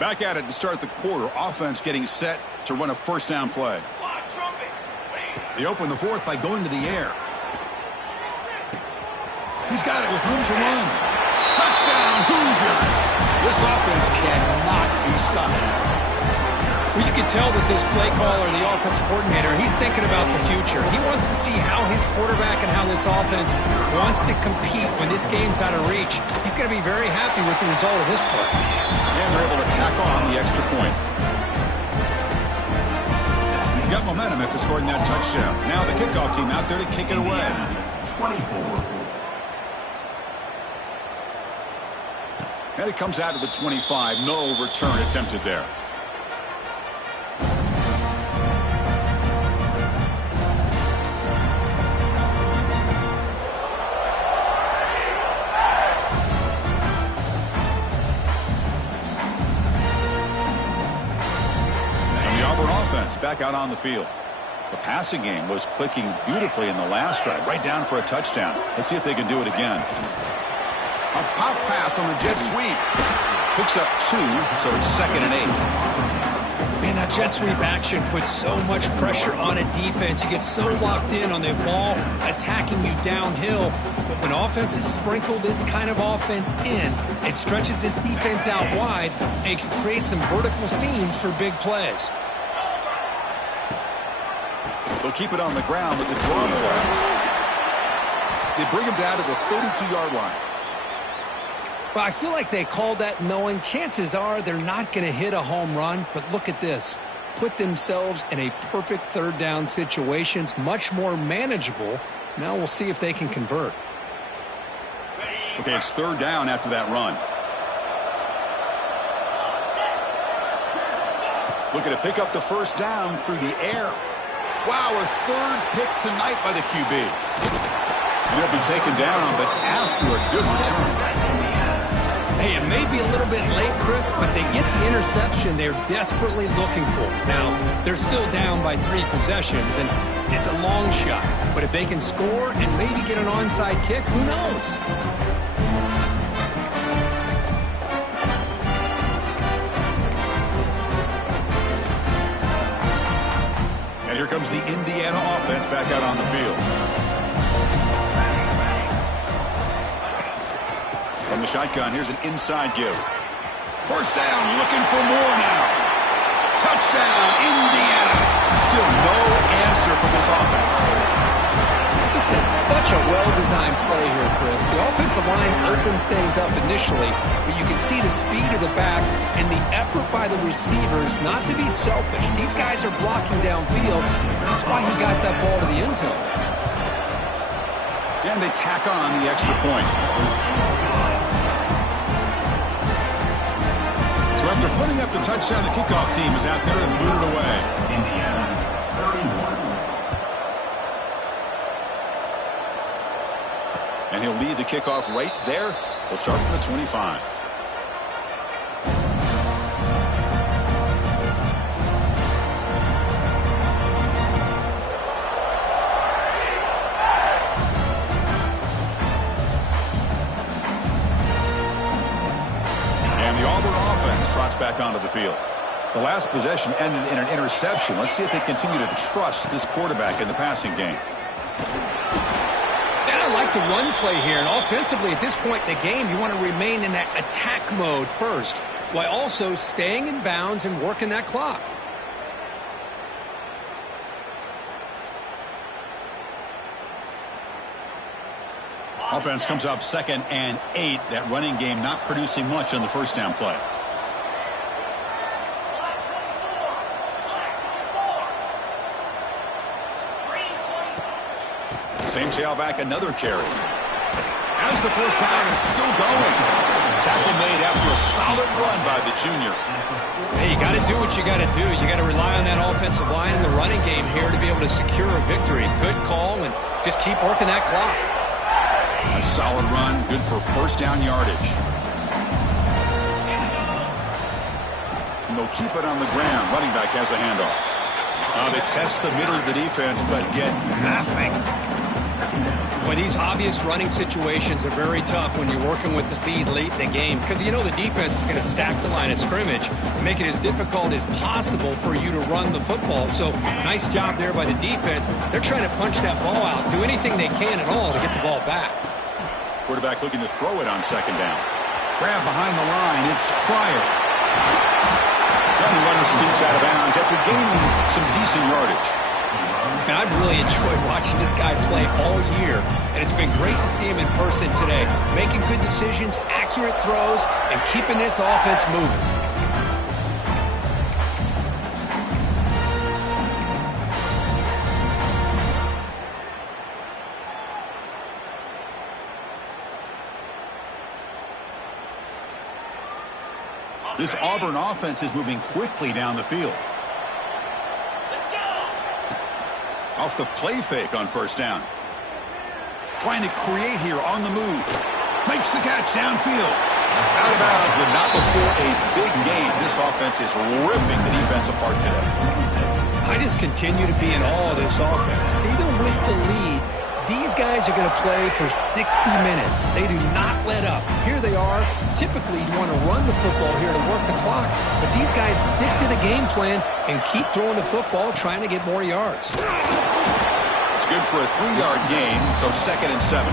Back at it to start the quarter. Offense getting set to run a first down play. They open the fourth by going to the air. He's got it with room to run. Touchdown, Hoosiers. This offense cannot be stopped. Well, you can tell that this play caller, the offense coordinator, he's thinking about the future. He wants to see how his quarterback and how this offense wants to compete when this game's out of reach. He's going to be very happy with the result of this play. And they're able to tack on the extra point. You've got momentum after scoring that touchdown. Now the kickoff team out there to kick it away. 24. And it comes out to the 25. No return attempted there. And the Auburn offense back out on the field. The passing game was clicking beautifully in the last drive, right down for a touchdown. Let's see if they can do it again. A pop pass on the jet sweep. Picks up 2, so it's 2nd and 8. Man, that jet sweep action puts so much pressure on a defense. You get so locked in on the ball attacking you downhill. But when offenses sprinkle this kind of offense in, it stretches this defense out wide and can create some vertical seams for big plays. They'll keep it on the ground with the draw play. They bring him down to the 32-yard line. Well, I feel like they called that knowing chances are they're not going to hit a home run. But look at this. Put themselves in a perfect third down situation. It's much more manageable. Now we'll see if they can convert. Okay, it's 3rd down after that run. Looking to pick up the first down through the air. Wow, a 3rd pick tonight by the QB. And he'll be taken down, but after a good return. Hey, it may be a little bit late, Chris, but they get the interception they're desperately looking for. Now, they're still down by 3 possessions, and it's a long shot. But if they can score and maybe get an onside kick, who knows? And here comes the Indiana offense back out on the field. From the shotgun, here's an inside give. First down, looking for more now. Touchdown, Indiana. Still no answer for this offense. This is such a well-designed play here, Chris. The offensive line opens things up initially, but you can see the speed of the back and the effort by the receivers not to be selfish. These guys are blocking downfield. That's why he got that ball to the end zone. And they tack on the extra point. So after putting up the touchdown, the kickoff team is out there and booted away. Indiana, 31. And he'll lead the kickoff right there. They'll start from the 25. And the Auburn offense trots back onto the field. The last possession ended in an interception. Let's see if they continue to trust this quarterback in the passing game. I like the run play here, and offensively at this point in the game, you want to remain in that attack mode first, while also staying in bounds and working that clock. Offense comes up 2nd and 8. That running game not producing much on the first down play. Same tailback, another carry. As the first down is still going. Tackle made after a solid run by the junior. Hey, you got to do what you got to do. You got to rely on that offensive line and the running game here to be able to secure a victory. Good call, and just keep working that clock. A solid run, good for first down yardage. And they'll keep it on the ground. Running back has the handoff. They test the middle of the defense, but get nothing. Well, these obvious running situations are very tough when you're working with the lead late in the game because you know the defense is going to stack the line of scrimmage and make it as difficult as possible for you to run the football. So nice job there by the defense. They're trying to punch that ball out, do anything they can at all to get the ball back. Quarterback looking to throw it on second down. Grab behind the line. It's Pryor. And the runner scoots out of bounds after gaining some decent yardage. And I've really enjoyed watching this guy play all year, and it's been great to see him in person today, making good decisions, accurate throws, and keeping this offense moving. This Auburn offense is moving quickly down the field. Off the play fake on first down. Trying to create here on the move. Makes the catch downfield. Out of bounds, but not before a big game. This offense is ripping the defense apart today. I just continue to be in awe of this offense. Even with the lead, these guys are going to play for 60 minutes. They do not let up. Here they are. Typically, you want to run the football here to work the clock, but these guys stick to the game plan and keep throwing the football, trying to get more yards. It's good for a 3-yard gain, so 2nd and 7.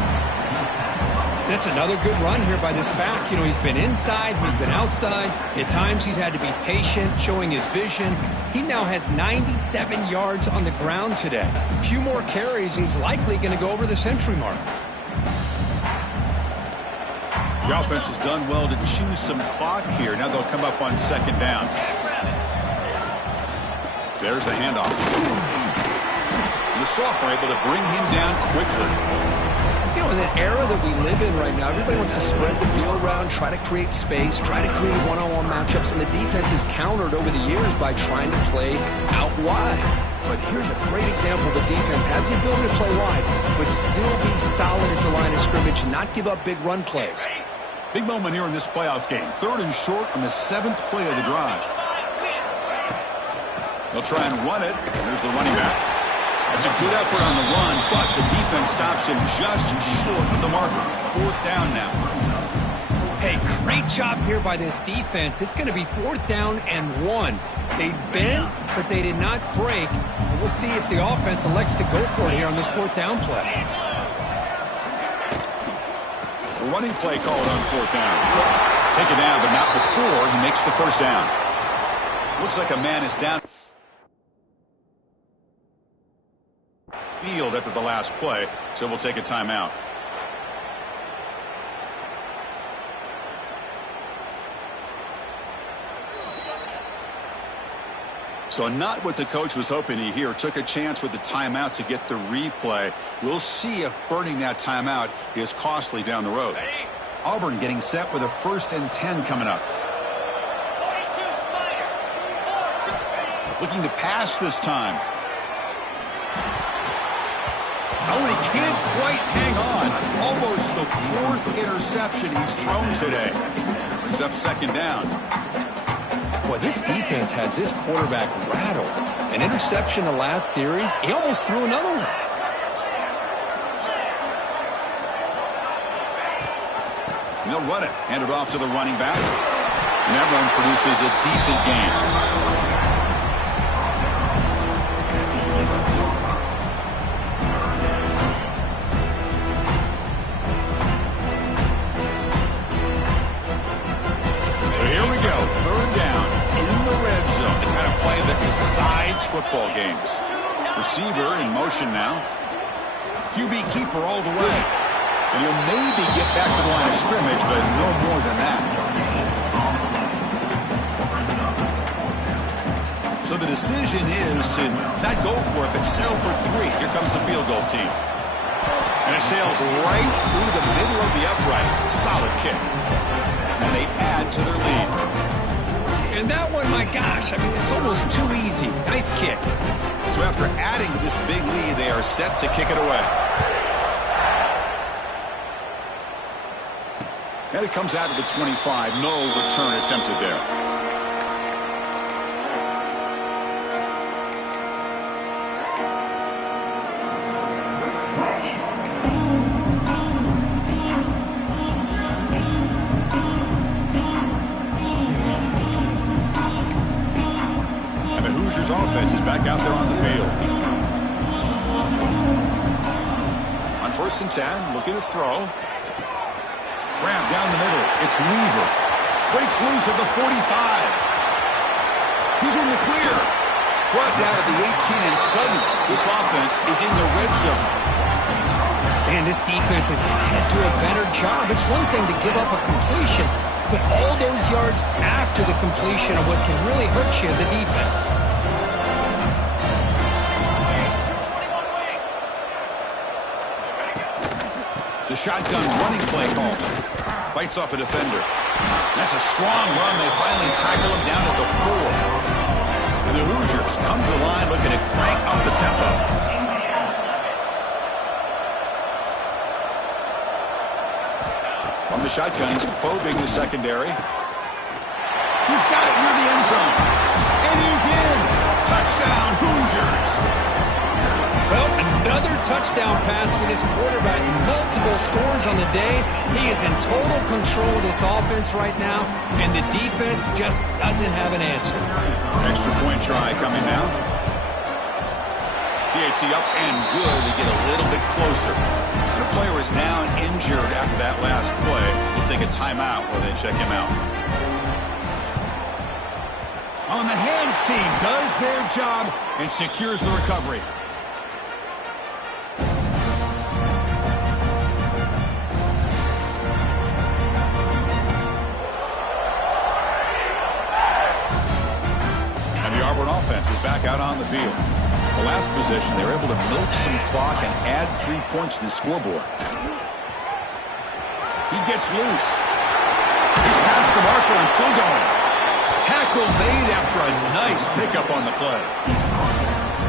That's another good run here by this back. You know, he's been inside, he's been outside. At times, he's had to be patient, showing his vision. He now has 97 yards on the ground today. A few more carries, and he's likely going to go over the century mark. The offense has done well to chew some clock here. Now they'll come up on 2nd down. There's the handoff. The Soft are able to bring him down quickly. You know, in the era that we live in right now, everybody wants to spread the field around, try to create space, try to create one-on-one matchups, and the defense is countered over the years by trying to play out wide. But here's a great example. The defense has the ability to play wide, but still be solid at the line of scrimmage, not give up big run plays. Big moment here in this playoff game. 3rd and short on the 7th play of the drive. They'll try and run it. There's the running back. That's a good effort on the run, but the defense stops him just short of the marker. 4th down now. Hey, great job here by this defense. It's going to be 4th down and 1. They bent, but they did not break. We'll see if the offense elects to go for it here on this 4th down play. A running play called on 4th down. Take it down, but not before he makes the 1st down. Looks like a man is down field after the last play, so we'll take a timeout. So not what the coach was hoping to hear. Took a chance with the timeout to get the replay. We'll see if burning that timeout is costly down the road. Auburn getting set with a 1st and 10 coming up. Looking to pass this time. Oh, and he can't quite hang on. Almost the 4th interception he's thrown today. Brings up 2nd down. Boy, this defense has this quarterback rattled. An interception the last series, he almost threw another one. And they'll run it. Hand it off to the running back. And that run produces a decent gain. Decides football games. Receiver in motion now. QB keeper all the way. And he'll maybe get back to the line of scrimmage, but no more than that. So the decision is to not go for it, but settle for 3. Here comes the field goal team. And it sails right through the middle of the uprights. Solid kick. And they add to their lead. And that one, my gosh, I mean, it's almost too easy. Nice kick. So after adding to this big lead, they are set to kick it away. And it comes out of the 25. No return attempted there. back out there on the field. On 1st and 10, looking to throw. Grab down the middle. It's Weaver. Breaks loose at the 45. He's in the clear. Brought down at the 18, and suddenly this offense is in the red zone. Man, this defense has got to do a better job. It's one thing to give up a completion, but all those yards after the completion are what can really hurt you as a defense. The shotgun running play call. Fights off a defender. That's a strong run. They finally tackle him down at the 4. And the Hoosiers come to the line looking to crank up the tempo. From the shotgun, he's probing the secondary. He's got it near the end zone. And he's in. Touchdown, Hoosiers. Well, another touchdown pass for this quarterback. Multiple scores on the day. He is in total control of this offense right now, and the defense just doesn't have an answer. Extra point try coming now. PAT up and good to get a little bit closer. The player is down injured after that last play. We'll take a timeout while they check him out. On the hands team does their job and secures the recovery. Offense is back out on the field. The last possession, they were able to milk some clock and add 3 points to the scoreboard. He gets loose. He's past the marker and still going. Tackle made after a nice pickup on the play.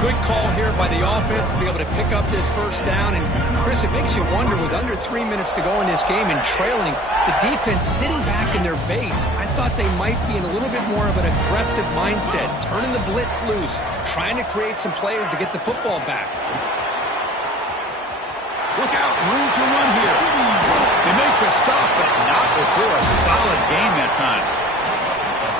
Good call here by the offense to be able to pick up this first down. And, Chris, it makes you wonder, with under 3 minutes to go in this game and trailing, the defense sitting back in their base, I thought they might be in a little bit more of an aggressive mindset, turning the blitz loose, trying to create some plays to get the football back. Look out, room to run here. They make the stop, but not before a solid gain that time.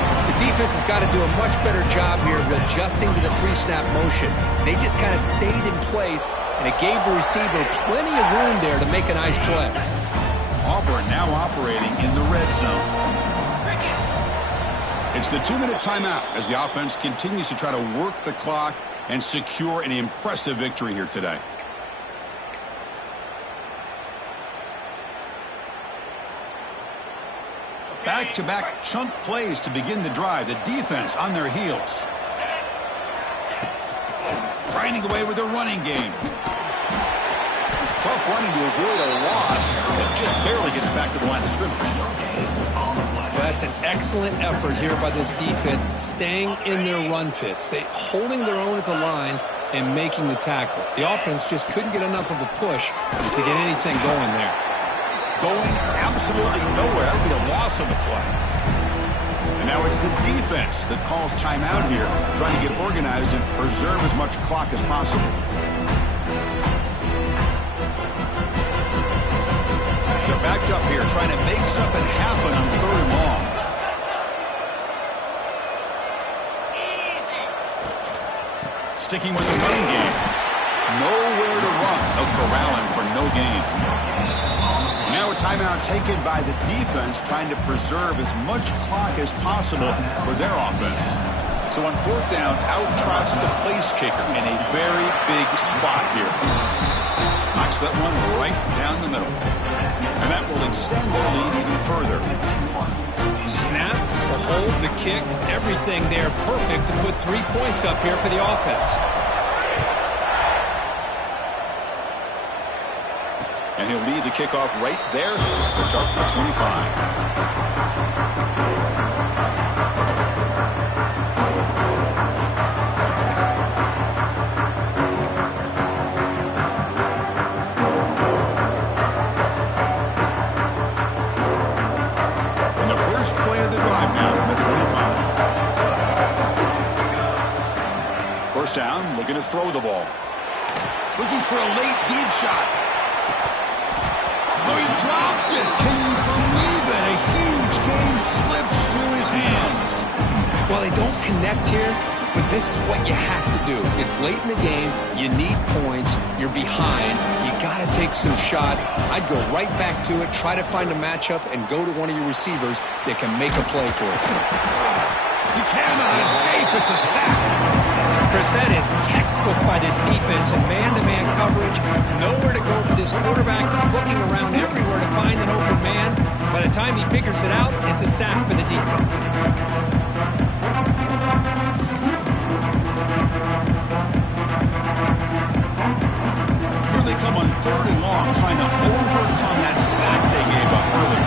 The defense has got to do a much better job here of adjusting to the pre-snap motion. They just kind of stayed in place, and it gave the receiver plenty of room there to make a nice play. Auburn now operating in the red zone. It's the 2-minute timeout as the offense continues to try to work the clock and secure an impressive victory here today. Back-to-back chunk plays to begin the drive. The defense on their heels. Grinding away with their running game. Tough running to avoid a loss that just barely gets back to the line of scrimmage. That's an excellent effort here by this defense, staying in their run fits. They holding their own at the line and making the tackle. The offense just couldn't get enough of a push to get anything going there. Going absolutely nowhere. That would be a loss on the play. And now it's the defense that calls timeout here, trying to get organized and preserve as much clock as possible. They're backed up here, trying to make something happen on 3rd and long. Sticking with the running game. Nowhere to run. No corralling for no gain. Now a timeout taken by the defense, trying to preserve as much clock as possible for their offense. So on 4th down, out trots the place kicker in a very big spot here. Knocks that one right down the middle. And that will extend their lead even further. Snap, the hold, the kick, everything there perfect to put 3 points up here for the offense. And he'll lead the kickoff right there to start at 25. And the first play of the drive now from the 25. First down, looking to throw the ball. Looking for a late deep shot. Oh, he dropped it. Can you believe it? A huge gain slips through his hands. Well, they don't connect here. but this is what you have to do. It's late in the game. You need points. You're behind. You got to take some shots. I'd go right back to it, try to find a matchup, and go to one of your receivers that can make a play for it. You cannot escape. It's a sack. Chris, that is textbook by this defense and man-to-man coverage. Nowhere to go for this quarterback. He's looking around everywhere to find an open man. By the time he figures it out, it's a sack for the defense. Here they come on 3rd and long, trying to overcome that sack they gave up earlier.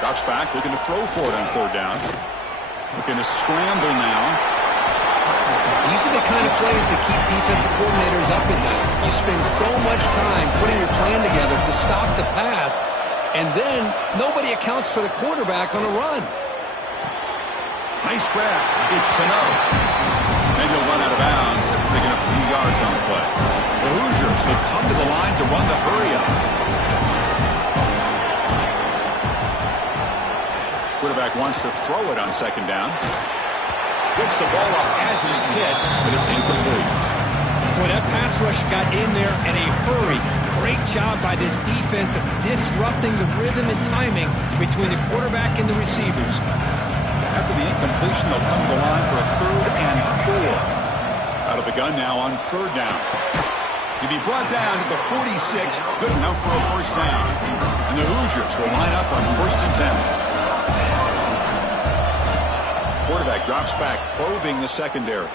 Drops back, looking to throw for it on 3rd down. Looking to scramble now. These are the kind of plays that keep defensive coordinators up at night. You spend so much time putting your plan together to stop the pass, and then nobody accounts for the quarterback on a run. Nice grab. It's Cano. And he'll run out of bounds after picking up a few yards on the play. The Hoosiers will come to the line to run the hurry-up. Quarterback wants to throw it on 2nd down. Gets the ball up as he's hit, but it's incomplete. Well, that pass rush got in there in a hurry. Great job by this defense of disrupting the rhythm and timing between the quarterback and the receivers. After the incompletion, they'll come to the line for a 3rd and 4. Out of the gun now on 3rd down. He'll be brought down to the 46, good enough for a 1st down. And the Hoosiers will line up on 1st and 10. Quarterback drops back, probing the secondary.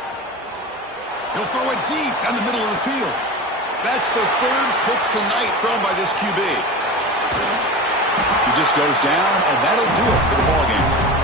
He'll throw it deep down the middle of the field. That's the 3rd pick tonight thrown by this QB. He just goes down, and that'll do it for the ballgame.